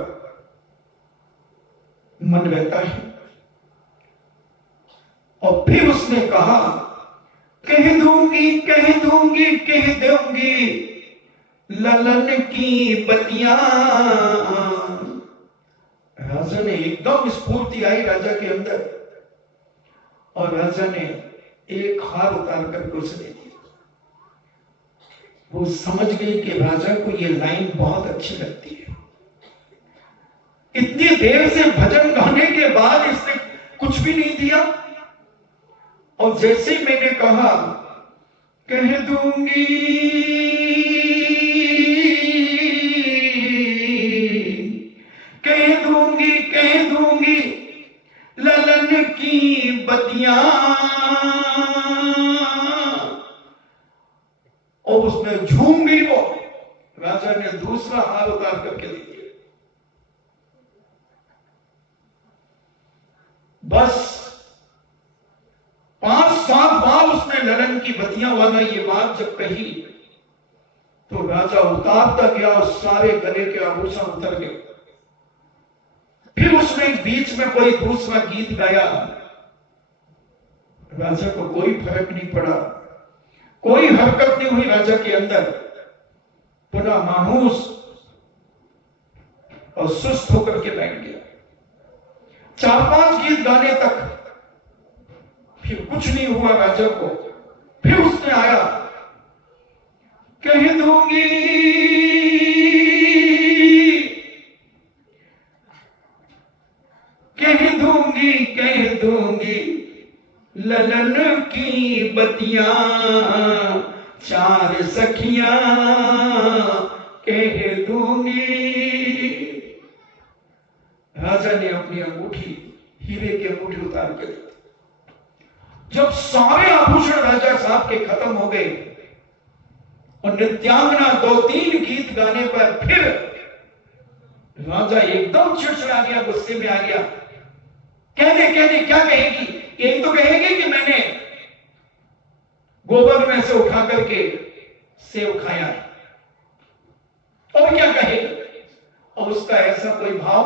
मन रहता है। और फिर उसने कहा, कह दूंगी कह दूंगी कह दूंगी ललन की बतियां। राजा ने एकदम स्फूर्ति आई राजा के अंदर और राजा ने एक हार उतार करके उसे दे दिया। वो समझ गई कि राजा को ये लाइन बहुत अच्छी लगती है। इतनी देर से भजन गाने के बाद इसने कुछ भी नहीं दिया, और जैसे ही मैंने कहा कह दूंगी कह दूंगी कह दूंगी ललन की बतियां, और उसमें झूम गई वो। राजा ने दूसरा हार उतार करके दे दिया। बस 5-7 बार उसने ललन की बतियां वाला ये बात जब कही तो राजा उतारता गया और सारे गले के आभूषण उतर गए। फिर उसने बीच में कोई दूसरा गीत गाया, राजा को कोई फर्क नहीं पड़ा, कोई हरकत नहीं हुई राजा के अंदर। पुनः मायूस और सुस्त होकर के बैठ गया। 4-5 गीत गाने तक फिर कुछ नहीं हुआ राजा को। फिर उसने आया, कह दूंगी कह दूंगी कह दूंगी ललन की बतियां, 4 सखियां कह दूंगी। राजा ने अपनी अंगूठी, हीरे की अंगूठी उतार के दी। जब सारे आभूषण राजा साहब के खत्म हो गए और नित्यांगना 2-3 गीत गाने पर फिर राजा एकदम चिड़चिड़ा गया, गुस्से में आ गया। कहने क्या कहेगी? एक तो कहेगी कि मैंने गोबर में से उठा करके सेव खाया, और क्या कहेगी? और उसका ऐसा कोई भाव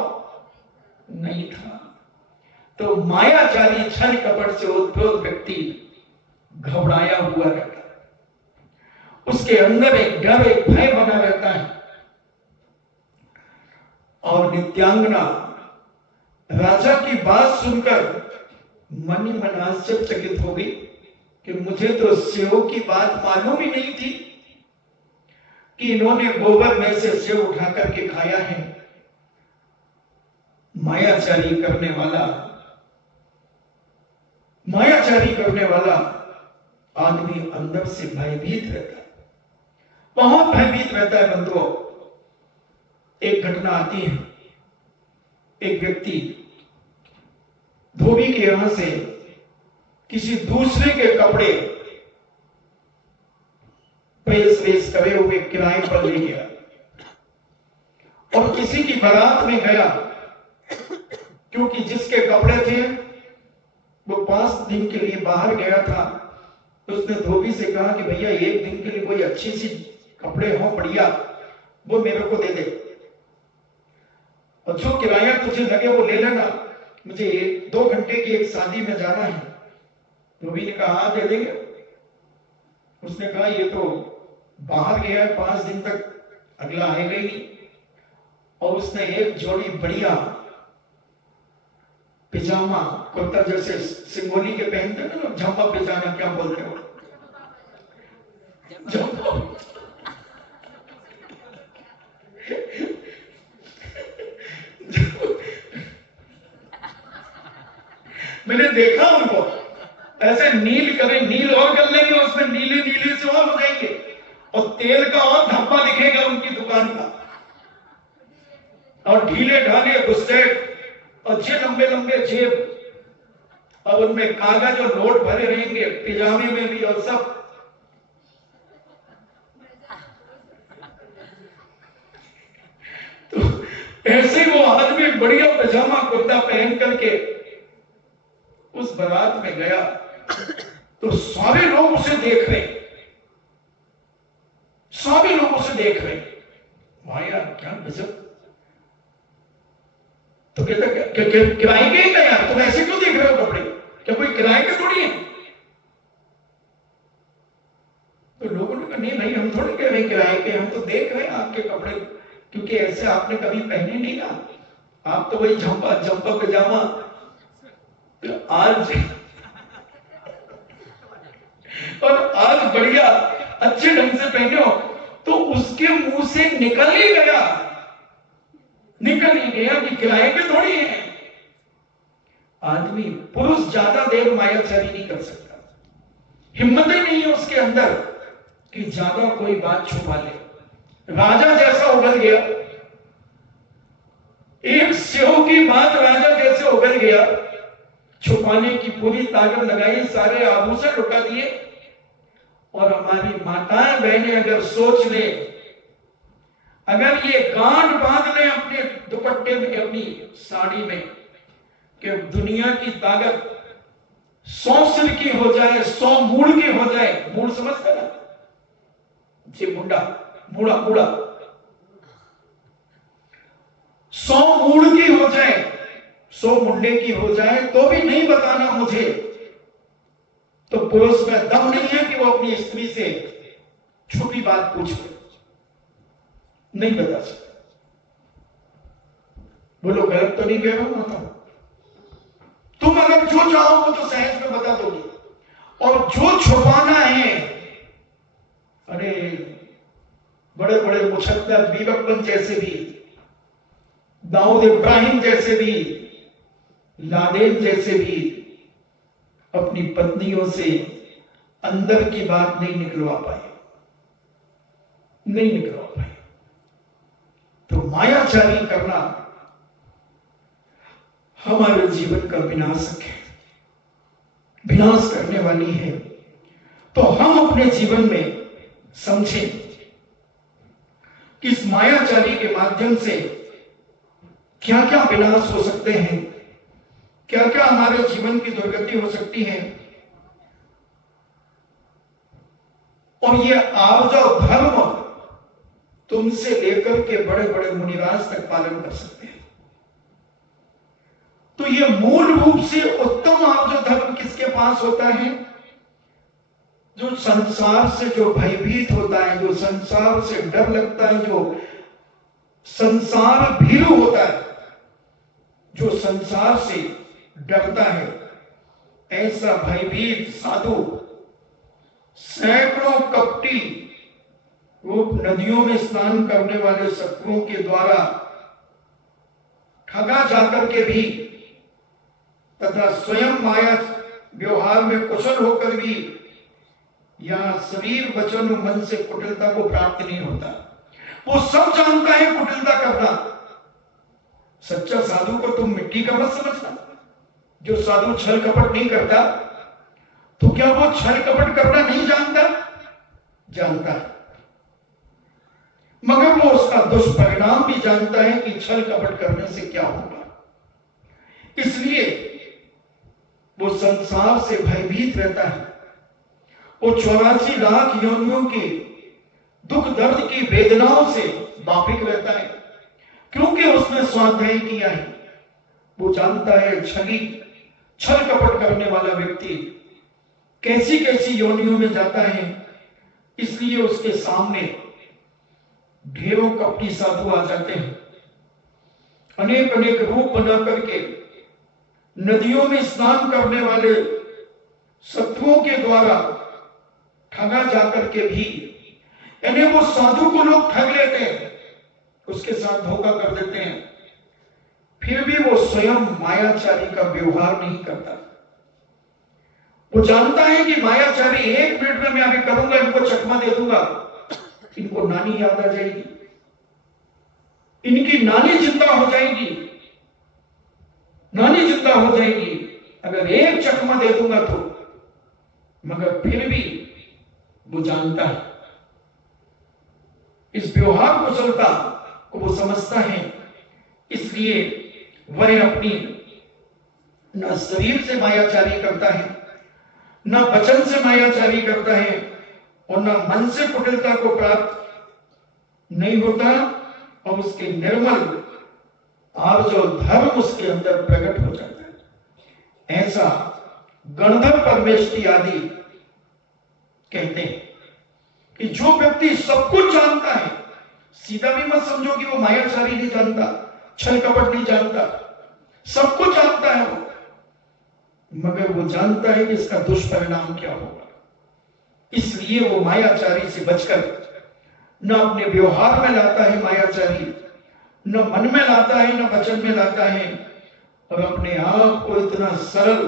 नहीं था। तो मायाजाली छल कपट से उद्भूत व्यक्ति घबराया हुआ रहता है, उसके अंदर एक डर, एक भय बना रहता है। और नित्यांगना राजा की बात सुनकर मन ही मन आश्चर्यचकित हो गई कि मुझे तो सेव की बात मालूम ही नहीं थी कि इन्होंने गोबर में से सेव उठा करके खाया है। मायाचारी करने वाला आदमी अंदर से भयभीत रहता है, बहुत भयभीत रहता है। बंधुओं, एक घटना आती है, एक व्यक्ति धोबी के यहां से किसी दूसरे के कपड़े प्रेस करे हुए किराए पर ले गया और किसी की बारात में गया, क्योंकि जिसके कपड़े थे वो 5 दिन के लिए बाहर गया था। तो उसने धोबी से कहा कि भैया 1 दिन के लिए कोई अच्छी सी कपड़े हो बढ़िया, वो मेरे को दे दे, और जो किराया तुझे लगे वो ले लेना, मुझे 2 घंटे की एक शादी में जाना है। धोबी ने कहा हाँ दे देंगे। उसने कहा ये तो बाहर गया है 5 दिन तक, अगला आएगा ही नहीं। और उसने एक जोड़ी बढ़िया पिजामा कुर्ता, जैसे सिंगोली के पहनते हैं ना, झम्पा पिजामा क्या बोलते हो, मैंने देखा उनको ऐसे नील और कर लेंगे, उसमें नीले से और हो जाएंगे, और तेल का और धब्बा दिखेगा उनकी दुकान का, और ढीले ढाले बुस्टेट और जे लंबे जेब, और उनमें कागज और नोट भरे रहेंगे पिजामे में भी, और सब। तो ऐसे वो आदमी बढ़िया पिजामा कुर्ता पहन करके उस बारात में गया, तो सारे लोग उसे देख रहे, माया क्या गजब। तो कहता किराए के ही गया, तुम ऐसे क्यों देख रहे हो कपड़े, क्या कोई किराए के थोड़ी है। तो लोगों ने कहा नहीं हम थोड़ी कह रहे किराए के, हम तो देख रहे हैं आपके कपड़े, क्योंकि ऐसे आपने कभी पहने नहीं ना, आप तो वही झंपा पजामा। तो आज बढ़िया अच्छे ढंग से पहने हो, तो उसके मुंह से निकल ही गया कि किराए के थोड़ी है। आदमी, पुरुष ज्यादा देर मायाचारी नहीं कर सकता, हिम्मत ही नहीं है उसके अंदर कि ज्यादा कोई बात छुपा ले। राजा जैसा उगल गया, एक सेव की बात राजा जैसे उगल गया, छुपाने की पूरी ताकत लगाई, सारे आभूषण लुटा दिए। और हमारी माताएं बहनें अगर सोच ले, अगर ये गांठ बांध ले अपने दुपट्टे में, अपनी साड़ी में, कि दुनिया की ताकत 100 सिर की हो जाए, 100 मूड़ की हो जाए, मूड़ समझते ना जी, मूड़ा 100 मूड़ की हो जाए, 100 मुंडे की हो जाए, तो भी नहीं बताना मुझे, तो पुरुष में दम नहीं है कि वो अपनी स्त्री से छोटी बात पूछ ले, नहीं बता सकता। बोलो गलत तो नहीं कह रहा हूं माता, तुम अगर जो चाहो तो सहज में बता दोगे, और जो छुपाना है, अरे बड़े बड़े मुशद्दद बीबकपंत जैसे भी, दाऊद इब्राहिम जैसे भी, लादेन जैसे भी अपनी पत्नियों से अंदर की बात नहीं निकलवा पाए। तो मायाचारी करना हमारे जीवन का विनाशक है, विनाश करने वाली है। तो हम अपने जीवन में समझें कि इस मायाचारी के माध्यम से क्या क्या विनाश हो सकते हैं, क्या क्या हमारे जीवन की दुर्गति हो सकती है। और ये आवजाव धर्म तुमसे लेकर के बड़े बड़े मुनिराज तक पालन कर सकते हैं। तो ये मूल रूप से उत्तम आवजाव धर्म किसके पास होता है? जो संसार से जो भयभीत होता है, जो संसार से डर लगता है, जो संसार भीरू होता है, जो संसार से डरता है, ऐसा भयभीत साधु सैकड़ों कपटी वो नदियों में स्नान करने वाले शत्रुओं के द्वारा ठगा जाकर के भी तथा स्वयं माया व्यवहार में कुशल होकर भी या शरीर वचन और मन से कुटिलता को प्राप्त नहीं होता। वो सब जानता है कुटिलता करना। सच्चा साधु को तुम मिट्टी का मत समझना। जो साधु छल कपट नहीं करता तो क्या वो छल कपट करना नहीं जानता? जानता है, मगर वो उसका दुष्परिणाम भी जानता है कि छल कपट करने से क्या होगा। इसलिए वो संसार से भयभीत रहता है। वो 84 लाख योनियों के दुख दर्द की वेदनाओं से वाकिफ रहता है, क्योंकि उसने स्वाध्याय किया है। वो जानता है छल कपट करने वाला व्यक्ति कैसी कैसी योनियों में जाता है। इसलिए उसके सामने ढेरों कपटी साधु आ जाते हैं, अनेक अनेक रूप बना करके नदियों में स्नान करने वाले शत्रुओं के द्वारा ठगा जाकर के भी, यानी वो साधु को लोग ठग लेते हैं, उसके साथ धोखा कर देते हैं, फिर भी वो स्वयं मायाचारी का व्यवहार नहीं करता। वो जानता है कि मायाचारी 1 मिनट में मैं अभी करूंगा, इनको चकमा दे दूंगा, इनको नानी याद आ जाएगी, इनकी नानी जिंदा हो जाएगी, नानी जिंदा हो जाएगी अगर एक चकमा दे दूंगा तो। मगर फिर भी वो जानता है, इस व्यवहार कुशलता को वो समझता है। इसलिए वह अपनी न शरीर से मायाचारी करता है, न वचन से मायाचारी करता है, और न मन से कुटिलता को प्राप्त नहीं होता, और उसके निर्मल आर्ज और धर्म उसके अंदर प्रकट हो जाता है। ऐसा गणधर परमेष्टि आदि कहते हैं कि जो व्यक्ति सब कुछ जानता है, सीधा भी मत समझो कि वो मायाचारी नहीं जानता, छल कपट नहीं जानता, सब कुछ जानता है वो, मगर वो जानता है कि इसका दुष्परिणाम क्या होगा। इसलिए वो मायाचारी से बचकर न अपने व्यवहार में लाता है मायाचारी, न मन में लाता है, न वचन में लाता है, और अपने आप को इतना सरल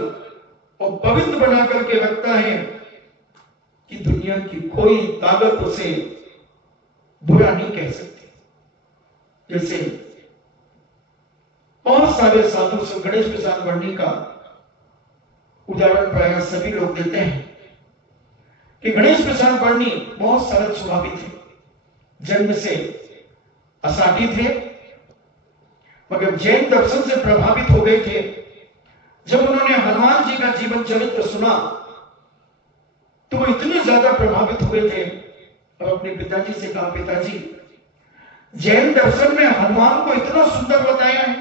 और पवित्र बना करके रखता है कि दुनिया की कोई ताकत उसे बुरा नहीं कह सकती। जैसे बहुत सारे साधु से गणेश प्रसाद वर्णी का उदाहरण प्राय सभी लोग देते हैं कि गणेश प्रसाद वर्णी बहुत सरल स्वभावी थे, जन्म से असाधी थे, मगर जैन दर्शन से प्रभावित हो गए थे। जब उन्होंने हनुमान जी का जीवन चरित्र सुना तो वो इतने ज्यादा प्रभावित हुए थे और अपने पिताजी से कहा, पिताजी जैन दर्शन में हनुमान को इतना सुंदर बताया है,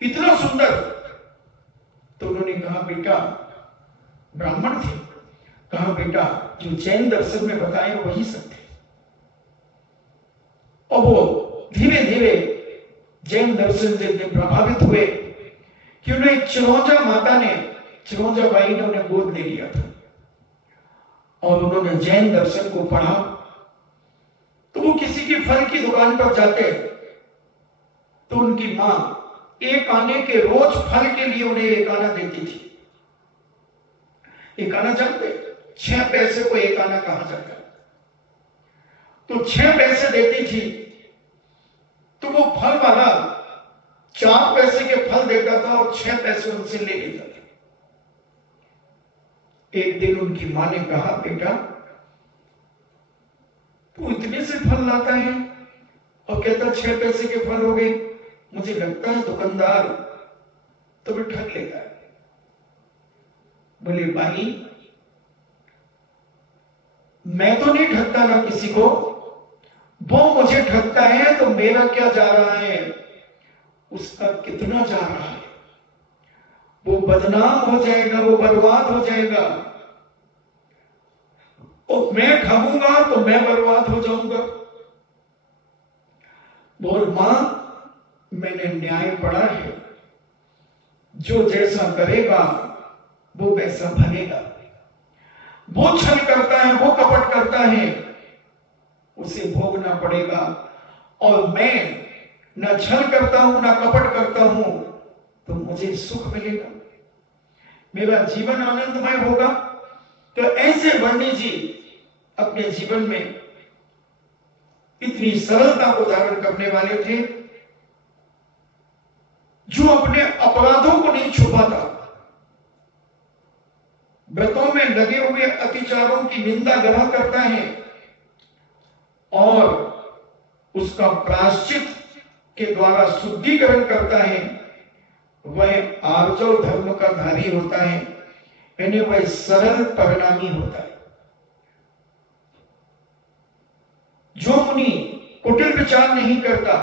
इतना सुंदर। तो उन्होंने कहा, बेटा, ब्राह्मण थे, कहा बेटा जो जैन दर्शन में बताया वही सत्य है। और वो धीरे धीरे जैन दर्शन से प्रभावित हुए कि उन्हें चिरौंजा माता ने, चिरौंजा बाई ने उन्हें गोद ले लिया था, और उन्होंने जैन दर्शन को पढ़ा। तो वो किसी की फल की दुकान पर जाते तो उनकी मां एक आने के रोज फल के लिए उन्हें 1 आना देती थी। 1 आना जानते, 6 पैसे को 1 आना कहा जाता है। तो 6 पैसे देती थी, तो वो फल वाला 4 पैसे के फल देता था और 6 पैसे उनसे ले लेता था। एक दिन उनकी मां ने कहा, बेटा तू इतने से फल लाता है और कहता 6 पैसे के फल हो गए, मुझे लगता है दुकानदार तुम्हें ठग लेता है। बोले, भाई मैं तो नहीं ठगता ना किसी को, वो मुझे ठगता है तो मेरा क्या जा रहा है, उसका कितना जा रहा है। वो बदनाम हो जाएगा, वो बर्बाद हो जाएगा, और मैं ठगूंगा तो मैं बर्बाद हो जाऊंगा। बोल, मां मैंने न्याय पढ़ा है, जो जैसा करेगा वो वैसा भरेगा। वो छल करता है, वो कपट करता है, उसे भोगना पड़ेगा। और मैं न छल करता हूं न कपट करता हूं तो मुझे सुख मिलेगा, मेरा जीवन आनंदमय होगा। तो ऐसे वर्णी जी अपने जीवन में इतनी सरलता को धारण करने वाले थे, जो अपने अपराधों को नहीं छुपाता, व्रतों में लगे हुए अतिचारों की निंदा ग्रहण करता है और उसका प्रायश्चित के द्वारा शुद्धिकरण करता है, वह आर्जव धर्म का धारी होता है, यानी वह सरल परिणामी होता है। जो मुनि कुटिल विचार नहीं करता,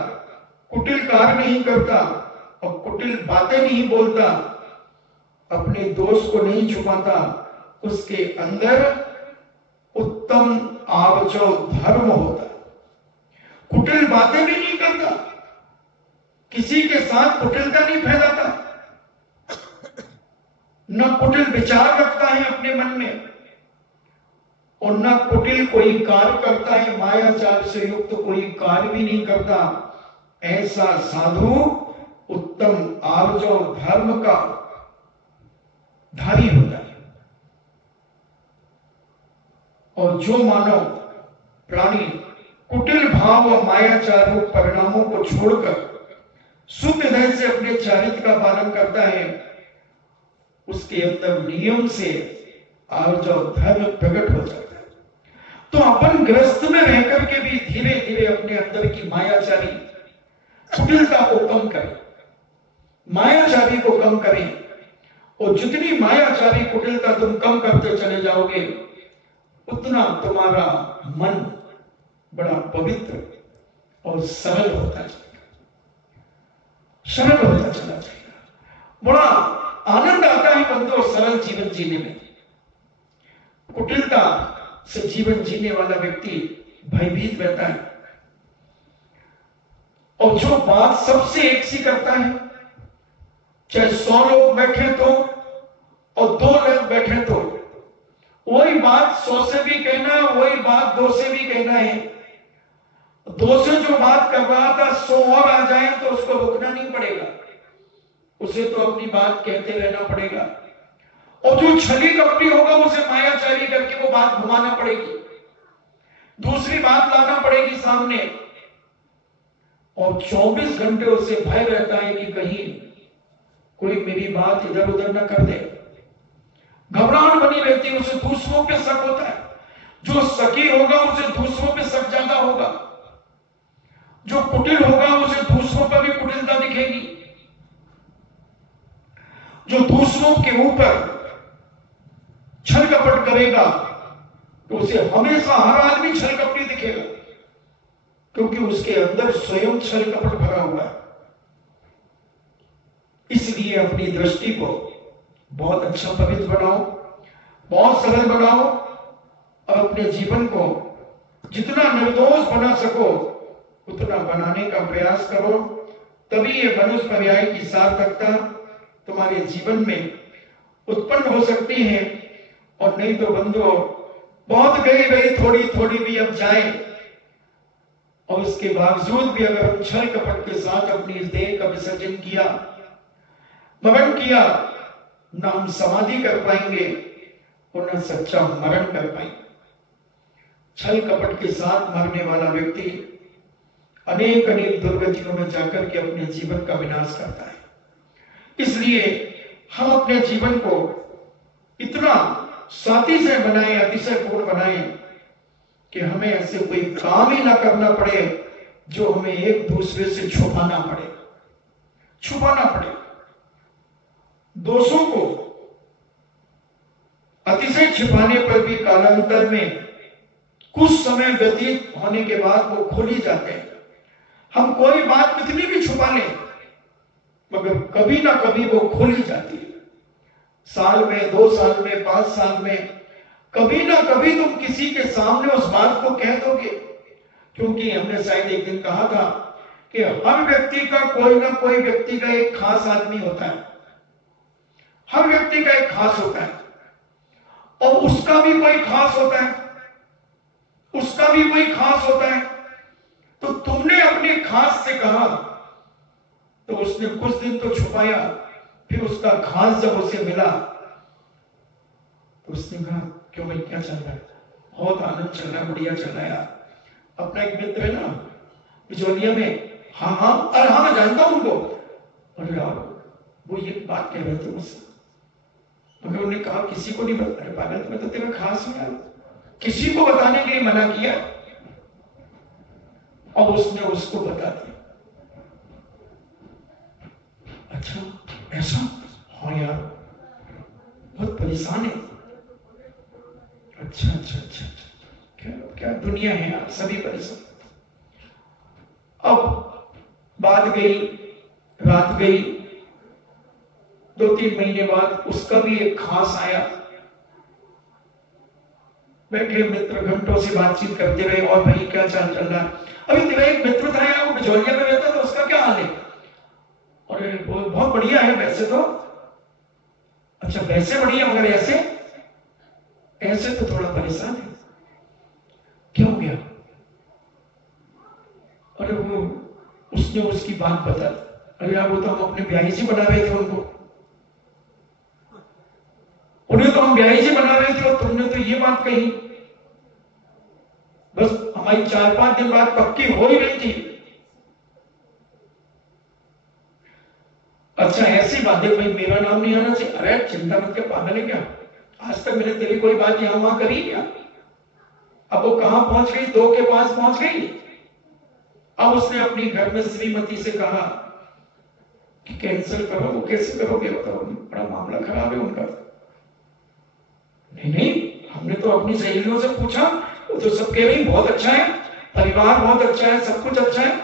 कुटिल कार्य नहीं करता और कुटिल बातें नहीं बोलता, अपने दोष को नहीं छुपाता, उसके अंदर उत्तम आर्जव धर्म होता है। कुटिल बातें भी नहीं करता, किसी के साथ कुटिलता नहीं फैलाता, न कुटिल विचार रखता है अपने मन में और न कुटिल कोई कार्य करता है, मायाचार से युक्त कोई कार्य भी नहीं करता। ऐसा साधु उत्तम आर्जव धर्म का धारी होता है। और जो मानव प्राणी कुटिल भाव और मायाचार रूप परिणामों को छोड़कर शुद्ध हृदय से अपने चारित्र का पालन करता है, उसके अंदर नियम से आर्जव धर्म प्रकट हो जाता है। तो अपन ग्रस्त में रहकर के भी धीरे धीरे अपने अंदर की मायाचारी कुटिलता को कम करें, मायाचारी को कम करें। और जितनी मायाचारी कुटिलता तुम कम करते चले जाओगे, उतना तुम्हारा मन बड़ा पवित्र और सरल होता जाएगा, सरल होता चला जाएगा। बड़ा आनंद आता है बंधु सरल जीवन जीने में। कुटिलता से जीवन जीने वाला व्यक्ति भयभीत रहता है और जो बात सबसे एक सी करता है, चाहे 100 लोग बैठे तो और 2 लोग बैठे तो वही बात 100 से भी कहना है, वही बात 2 से भी कहना है। 2 से जो बात कर रहा था 100 और आ जाए तो उसको रुकना नहीं पड़ेगा, उसे तो अपनी बात कहते रहना पड़ेगा। और जो छली कपटी होगा उसे मायाचारी करके वो बात घुमाना पड़ेगी, दूसरी बात लाना पड़ेगी सामने। और 24 घंटे उसे भय रहता है कि कहीं कोई मेरी बात इधर उधर न कर दे, घबराहट बनी रहती है, उसे दूसरों पे शक होता है। जो शकी होगा उसे दूसरों पे शक ज्यादा होगा, जो कुटिल होगा उसे दूसरों पर भी कुटिलता दिखेगी, जो दूसरों के ऊपर छल कपट करेगा तो उसे हमेशा हर आदमी छल कपटी दिखेगा, क्योंकि उसके अंदर स्वयं छल कपट भरा हुआ है। इसलिए अपनी दृष्टि को बहुत अच्छा पवित्र बनाओ, बहुत सरल बनाओ और अपने जीवन को जितना निर्दोष बना सको उतना बनाने का प्रयास करो। तभी ये मनुष्य पर्याय की सार्थकता तुम्हारे जीवन में उत्पन्न हो सकती है। और नहीं तो बंधुओं, बहुत गई थोड़ी थोड़ी भी अब जाए और उसके बावजूद भी अगर हम छल कपट के साथ अपनी इस देह का विसर्जन किया, मरण किया, न हम समाधि कर पाएंगे और न सच्चा मरण कर पाएंगे। छल कपट के साथ मरने वाला व्यक्ति अनेक अनेक दुर्गतियों में जाकर के अपने जीवन का विनाश करता है। इसलिए हम अपने जीवन को इतना साथी से बनाए, अतिशय पूर्ण बनाए कि हमें ऐसे कोई काम ही ना करना पड़े जो हमें एक दूसरे से छुपाना पड़े। दोषों को अतिशय छिपाने पर भी कालांतर में कुछ समय व्यतीत होने के बाद वो खुल ही जाते हैं। हम कोई बात कितनी भी छुपा लें मगर कभी ना कभी वो खुल ही जाती है। साल में, 2 साल में, 5 साल में कभी ना कभी तुम किसी के सामने उस बात को कह दोगे, क्योंकि हमने शायद एक दिन कहा था कि हर व्यक्ति का कोई ना कोई व्यक्ति का एक खास आदमी होता है, हर व्यक्ति का एक खास होता है और उसका भी कोई खास होता है। उसका भी वही खास होता है। तो तुमने अपने खास से कहा तो उसने कुछ दिन तो छुपाया, फिर उसका खास जब उसे मिला तो उसने कहा क्यों भाई क्या चल रहा है? बहुत आनंद चल रहा है, बढ़िया चल रहा है यार। अपना एक मित्र है ना बिजौलिया में, हाँ हाँ अरे हाँ मैं जानता हूं उनको। अरे यार वो ये बात कह रहे थे मुझसे, मगर उन्होंने कहा किसी को नहीं बता। अरे पागल, मैं तो तेरा खास हूं यार, किसी को बताने के लिए मना किया और उसने उसको बता दिया। अच्छा ऐसा? हाँ यार बहुत परेशान है। अच्छा अच्छा अच्छा अच्छा, क्या क्या दुनिया है यार, सभी परेशान। अब बात गई, रात गई, 2-3 महीने बाद उसका भी एक खास आया। बैठे मित्र घंटों से बातचीत करते रहे, और भाई क्या चाल चल रहा है? अभी तेरा एक मित्र था यार, वो बिजौलिया में रहता था, उसका क्या हाल है? अरे वो बहुत बढ़िया है वैसे तो। अच्छा वैसे बढ़िया, मगर ऐसे? ऐसे तो थोड़ा परेशान है। क्यों गया? अरे वो उसने उसकी बात बता दी। अरे यार वो तो हम अपने ब्याही से बना रहे थे उनको, उन्हें तो हम ब्याही से बना रहे थे और तुमने तो ये बात कही। बस हमारी 4-5 दिन बाद पक्की हो ही रही थी। अच्छा ऐसी बात है, भाई मेरा नाम नहीं आना चाहिए? अरे चिंता मत कर, पागल है क्या? आज तक मैंने तेरी कोई बात यहां वहां करी क्या? अब वो कहां पहुंच गई? 2 के पास पहुंच गई। अब उसने अपनी घर में श्रीमती से कहा कि कैंसिल करो। वो कैसे करोगे बताओ, बड़ा मामला खराब है उनका। नहीं नहीं, हमने तो अपनी सहेलियों से पूछा, वो तो सब कह रही बहुत अच्छा है, परिवार बहुत अच्छा है, सब कुछ अच्छा है।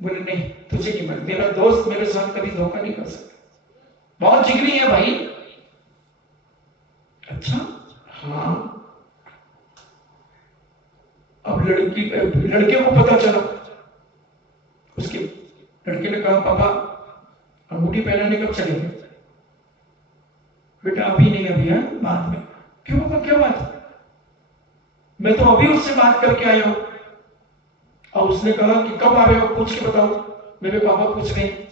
बोले नहीं तुझे नहीं मन, मेरा दोस्त मेरे साथ कभी धोखा नहीं कर सकता, बहुत जिगरी है भाई। अच्छा हाँ। अब लड़के को पता चला, उसके लड़के ने कहा पापा अंगूठी पहनाने कब चलेंगे? बेटा अभी नहीं, अभी है बाद में। क्यों पापा क्या बात? मैं तो अभी उससे बात करके आया हूं। और उसने कहा कि कब आ रहे हो, पूछ के बताओ, मेरे पापा पूछ रहे हैं।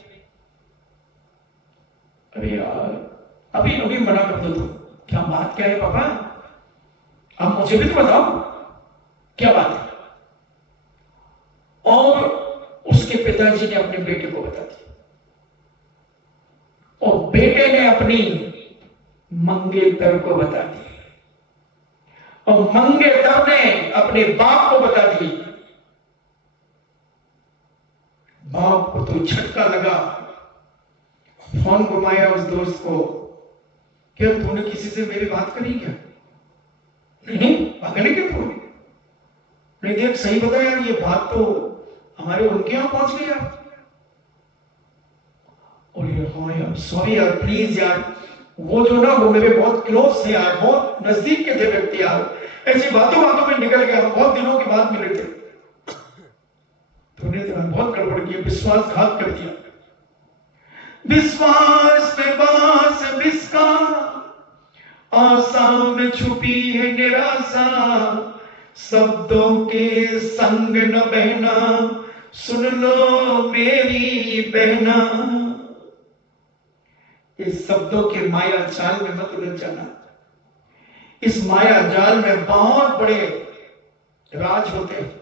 अरे यार अभी अभी मना कर दो तुम। क्या बात क्या है पापा? अब मुझे भी तो बताओ क्या बात है। और उसके पिताजी ने अपने बेटे को बता दिया, और बेटे ने अपनी मंगेतर को बता दिया, और मंगेतर ने अपने बाप को बता दी। बाप को तो झटका लगा, फोन घुमाया उस दोस्त को, क्या तूने किसी से मेरी बात करी क्या? नहीं पागल है क्या तू? नहीं देख सही बता यार, ये बात तो हमारे उनके यहां पहुंच गई यार। और ये हाँ यार सॉरी यार, प्लीज यार, वो जो ना वो मेरे बहुत क्लोज थे यार, बहुत नजदीक के थे व्यक्ति यार, ऐसी बातों बातों में निकल गया, बहुत दिनों के बाद मिले थे। तूने तो बहुत गड़बड़ की, विश्वासघात कर दिया। विश्वास में बास बिस्का, आशा में छुपी है निराशा, शब्दों के संग न बहना, सुन लो मेरी बहना। इस शब्दों के माया जाल में मत उलझ जाना। इस माया जाल में बहुत बड़े राज होते हैं।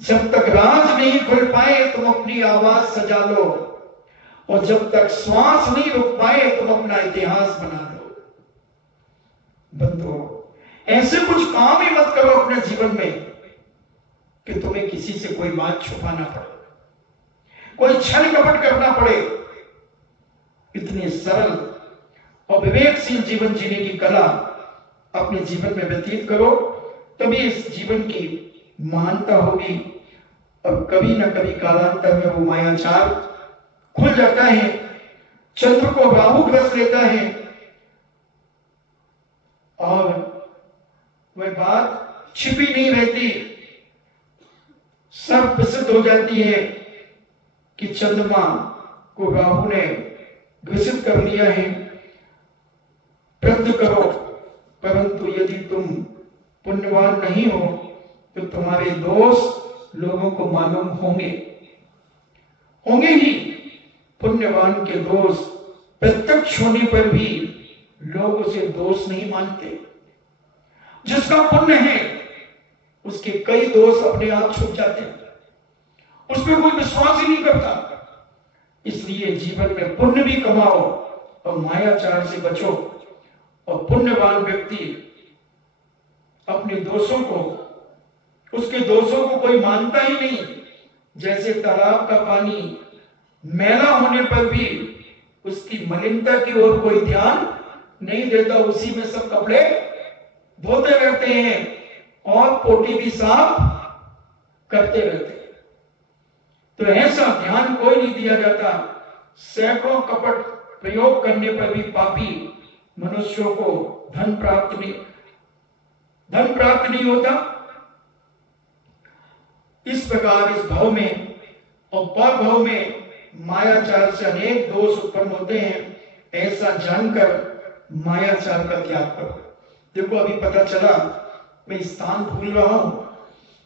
जब तक राज नहीं खुल पाए तुम अपनी आवाज सजा लो, और जब तक श्वास नहीं रुक पाए तुम अपना इतिहास बना लो। बंधुओं ऐसे कुछ काम ही मत करो अपने जीवन में कि तुम्हें किसी से कोई बात छुपाना पड़े, कोई छल कपट करना पड़े। इतने सरल और विवेकशील जीवन जीने की कला अपने जीवन में व्यतीत करो, तभी इस जीवन की महानता होगी। और कभी ना कभी कालांतर में वो मायाचार खुल जाता है, चंद्र को राहु ग्रस लेता है, और वह बात छिपी नहीं रहती, सब प्रसिद्ध हो जाती है कि चंद्रमा को राहु ने ग्रसित कर लिया है। प्रयत्न करो, परंतु यदि तुम पुण्य पुण्यवान नहीं हो तो तुम्हारे दोस्त लोगों को मालूम होंगे ही। पुण्यवान के दोस्त प्रत्यक्ष होने पर भी लोग उसे दोस्त नहीं मानते। जिसका पुण्य है उसके कई दोस्त अपने आप छुप जाते हैं, उस पर कोई विश्वास ही नहीं करता। इसलिए जीवन में पुण्य भी कमाओ और मायाचार से बचो। और पुण्यवान व्यक्ति अपने दोषों को, उसके दोषों को कोई मानता ही नहीं। जैसे तालाब का पानी मैला होने पर भी उसकी मलिनता की ओर कोई ध्यान नहीं देता, उसी में सब कपड़े धोते रहते हैं और पोटी भी साफ करते रहते हैं। तो ऐसा ध्यान कोई नहीं दिया जाता। सैकड़ों कपट प्रयोग करने पर भी पापी मनुष्यों को धन प्राप्त नहीं होता। इस प्रकार इस भाव में और पर भाव में मायाचार से अनेक दोष उत्पन्न होते हैं। ऐसा जानकर मायाचार का त्याग करो। देखो अभी पता चला, मैं स्थान भूल रहा हूं,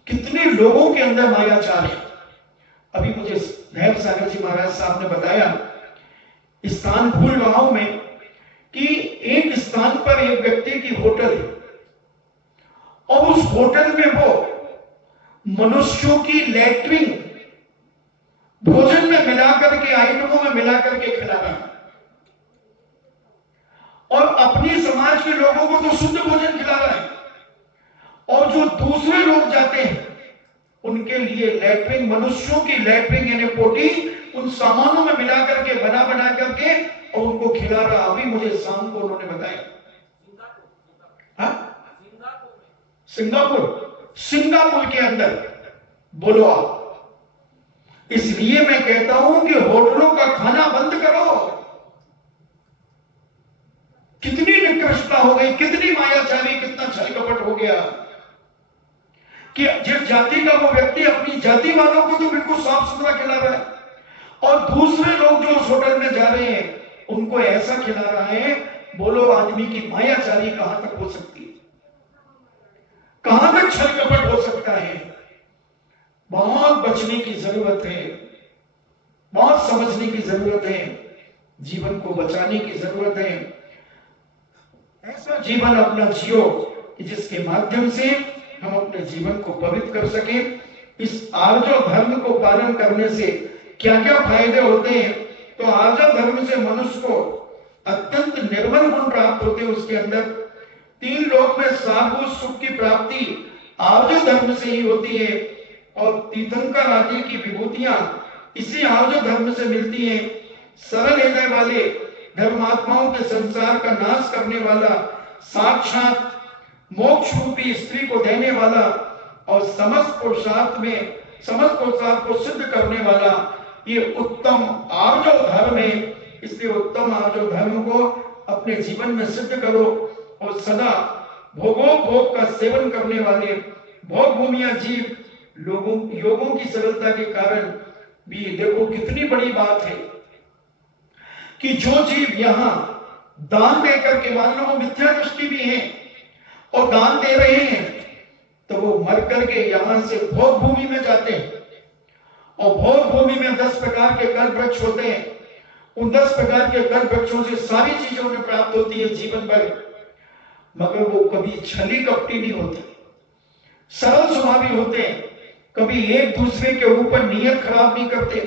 कितने लोगों के अंदर मायाचार है। अभी मुझे नैब सागर जी महाराज साहब ने बताया, स्थान भूल रहा हूं मैं, कि एक स्थान पर एक व्यक्ति की होटल है और उस होटल में वो मनुष्यों की लैट्रिन भोजन में मिलाकर के, आइटमों में मिलाकर के खिला रहा है और अपनी समाज के लोगों को तो शुद्ध भोजन खिला रहा है, और जो दूसरे लोग जाते हैं उनके लिए लैट्रिन, मनुष्यों की लैट्रिन यानी पोटी उन सामानों में मिला करके बना करके और उनको खिला रहा। अभी मुझे शाम को उन्होंने बताया। सिंगापुर के अंदर बोलो आप। इसलिए मैं कहता हूं कि होटलों का खाना बंद करो। कितनी निकृष्टता हो गई, कितनी मायाचारी, कितना छल कपट हो गया कि जिस जाति का वो व्यक्ति अपनी जाति वालों को तो बिल्कुल साफ सुथरा खिला रहा है और दूसरे लोग जो उस होटल में जा रहे हैं उनको ऐसा खिला रहा है। बोलो आदमी की मायाचारी कहां तक हो सकती है, कहां तक छल कपट हो सकता है। बहुत बचने की जरूरत है, बहुत समझने की जरूरत है, जीवन को बचाने की जरूरत है। ऐसा जीवन अपना जियो कि जिसके माध्यम से हम अपने जीवन को पवित्र कर सकें। इस आर्जव धर्म को पालन करने से क्या क्या फायदे होते हैं? तो आर्जव धर्म से मनुष्य को अत्यंत निर्मल गुण प्राप्त होते हैं। उसके अंदर 3 लोक में सार्वभौम सुख की प्राप्ति आर्जव धर्म से ही होती है और तीर्थंकर आदि की विभूतियां इसी आर्जव धर्म से मिलती हैं। सरल हृदय वाले धर्मात्माओं के संसार का नाश करने वाला, साक्षात मोक्ष रूपी स्त्री को देने वाला और समस्त पुरुषार्थ को सिद्ध करने वाला ये उत्तम आर्जव धर्म है। इसलिए उत्तम आर्जव धर्म को अपने जीवन में सिद्ध करो और सदा भोग का सेवन करने वाले भोग भूमिया जीव योगों की सरलता के कारण भी देखो कितनी बड़ी बात है कि जो जीव यहाँ दान देकर के, मान लो वो मिथ्या दृष्टि भी है और दान दे रहे हैं, तो वो मर करके यहां से भोग भूमि में जाते हैं और भोग भूमि में 10 प्रकार के कल्प वृक्ष होते हैं। उन 10 प्रकार के कल्प वृक्षों से सारी चीजें उन्हें प्राप्त होती है जीवन भर, मगर वो कभी छली कपटी नहीं होते, सरल स्वभावी होते हैं, कभी एक दूसरे के ऊपर नियत खराब नहीं करते।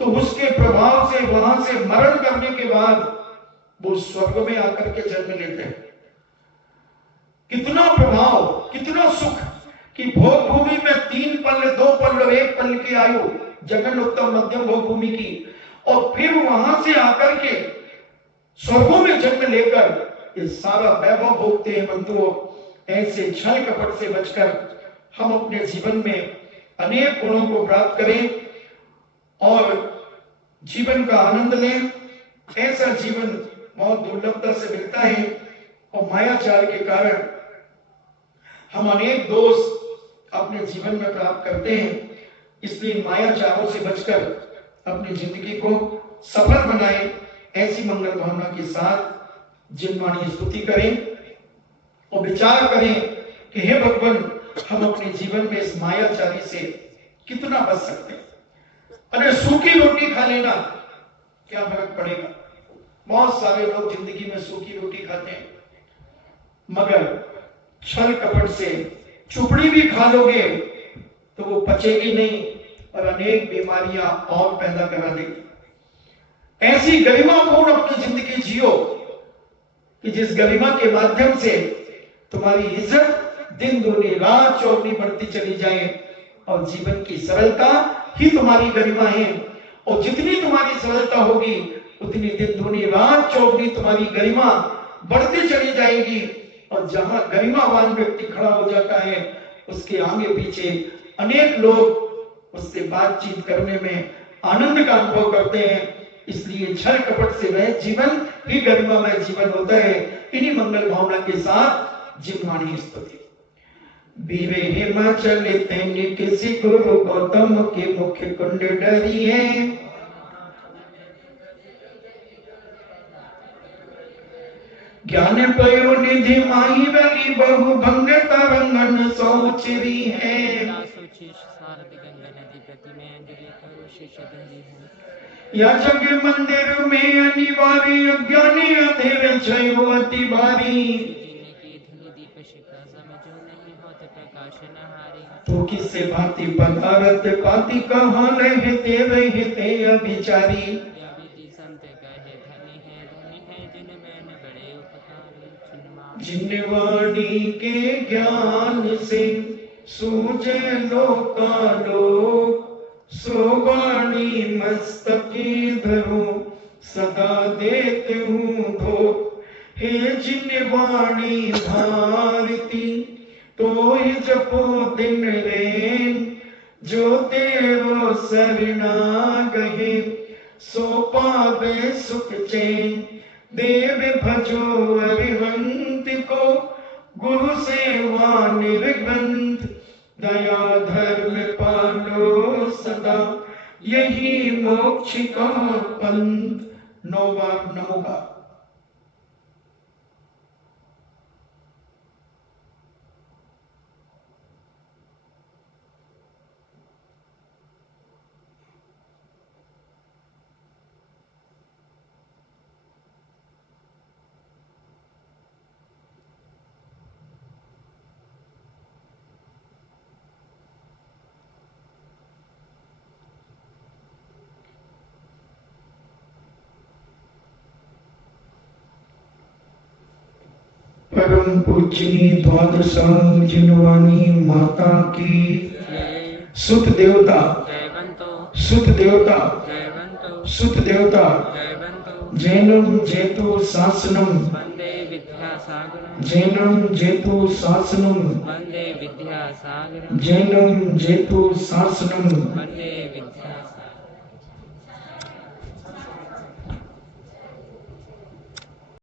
तो उसके प्रभाव से वहां से मरण करने के बाद वो स्वर्ग में आकर के जन्म लेते हैं। कितना प्रभाव, कितना सुख कि भोग भूमि में 3 पल, 2 पल और 1 पल की आयु जगन उत्तम मध्यम भोग भूमि की, और फिर वहां से आकर के स्वर्गों में जन्म लेकर ये सारा वैभव भोगते हैं। बंधुओं, ऐसे छल कपट से बचकर हम अपने जीवन में अनेक गुणों को प्राप्त करें और जीवन का आनंद लें। ऐसा जीवन बहुत दुर्लभता से मिलता है और मायाचार के कारण हम अनेक दोष अपने जीवन में प्राप्त करते हैं। इसलिए मायाचारों से बचकर अपनी जिंदगी को सफल बनाएं। ऐसी मंगल भावना के साथ जिनवाणी स्तुति करें और विचार करें कि हे भगवान, हम अपने जीवन में इस मायाचारी से कितना बच सकते हैं। अरे सूखी रोटी खा लेना, क्या फर्क पड़ेगा। बहुत सारे लोग जिंदगी में सूखी रोटी खाते हैं, मगर छल कपट से चुपड़ी भी खा लोगे तो वो पचेगी नहीं और अनेक बीमारियां और पैदा करा देगी। ऐसी गरिमापूर्ण अपनी जिंदगी जियो कि जिस गरिमा के माध्यम से तुम्हारी इज्जत दिन दूनी रात चौगनी बढ़ती चली जाए और जीवन की सरलता ही तुम्हारी गरिमा है। और जितनी तुम्हारी सरलता होगी उतनी दिन दूनी रात चौगनी तुम्हारी गरिमा बढ़ती चली जाएगी। और जहां गरिमावान व्यक्ति खड़ा हो जाता है उसके आगे पीछे अनेक लोग उससे बातचीत करने में आनंद का अनुभव करते हैं। इसलिए छल कपट से वह जीवन ही गरिमामय जीवन होता है। इन्हीं मंगल भावना के साथ जिनवाणी स्तुति। बीवे हिमाचल तैनि किसी गुरु गौतम के मुख्य कुंड डरी है, ज्ञान पयो निधि माही वली बहु भंग तरंगन सोचरी है। या जग मंदिर में अनिवार्य अज्ञानी अंधेरे छयो अति भारी, तो किससे भांति पदारथ पाति कहाँ रहते रहते अभिचारी। जिनवाणी के ज्ञान से सूझे लोकालोक, सोवाणी मस्तकी धरो सदा देते हूँ धोख। हे जिनवाणी भारती तो ही जपो दिन रैन, जो देवो सरना गहे सो पावे सुख चैन। देव भजो अरिहंत को गुरु सेवा निर्ग्रंथ, दया धर्म पालो सदा यही मोक्ष का पंथ। 9 बार नमो का। परम पूजनी द्वादशांग जिनवाणी माता की सुत देवता, सुत देवता, सुत देवता। जैनम जेतु शासनम, जैनम जेतु शासनम, जैनम जेतु शासनम।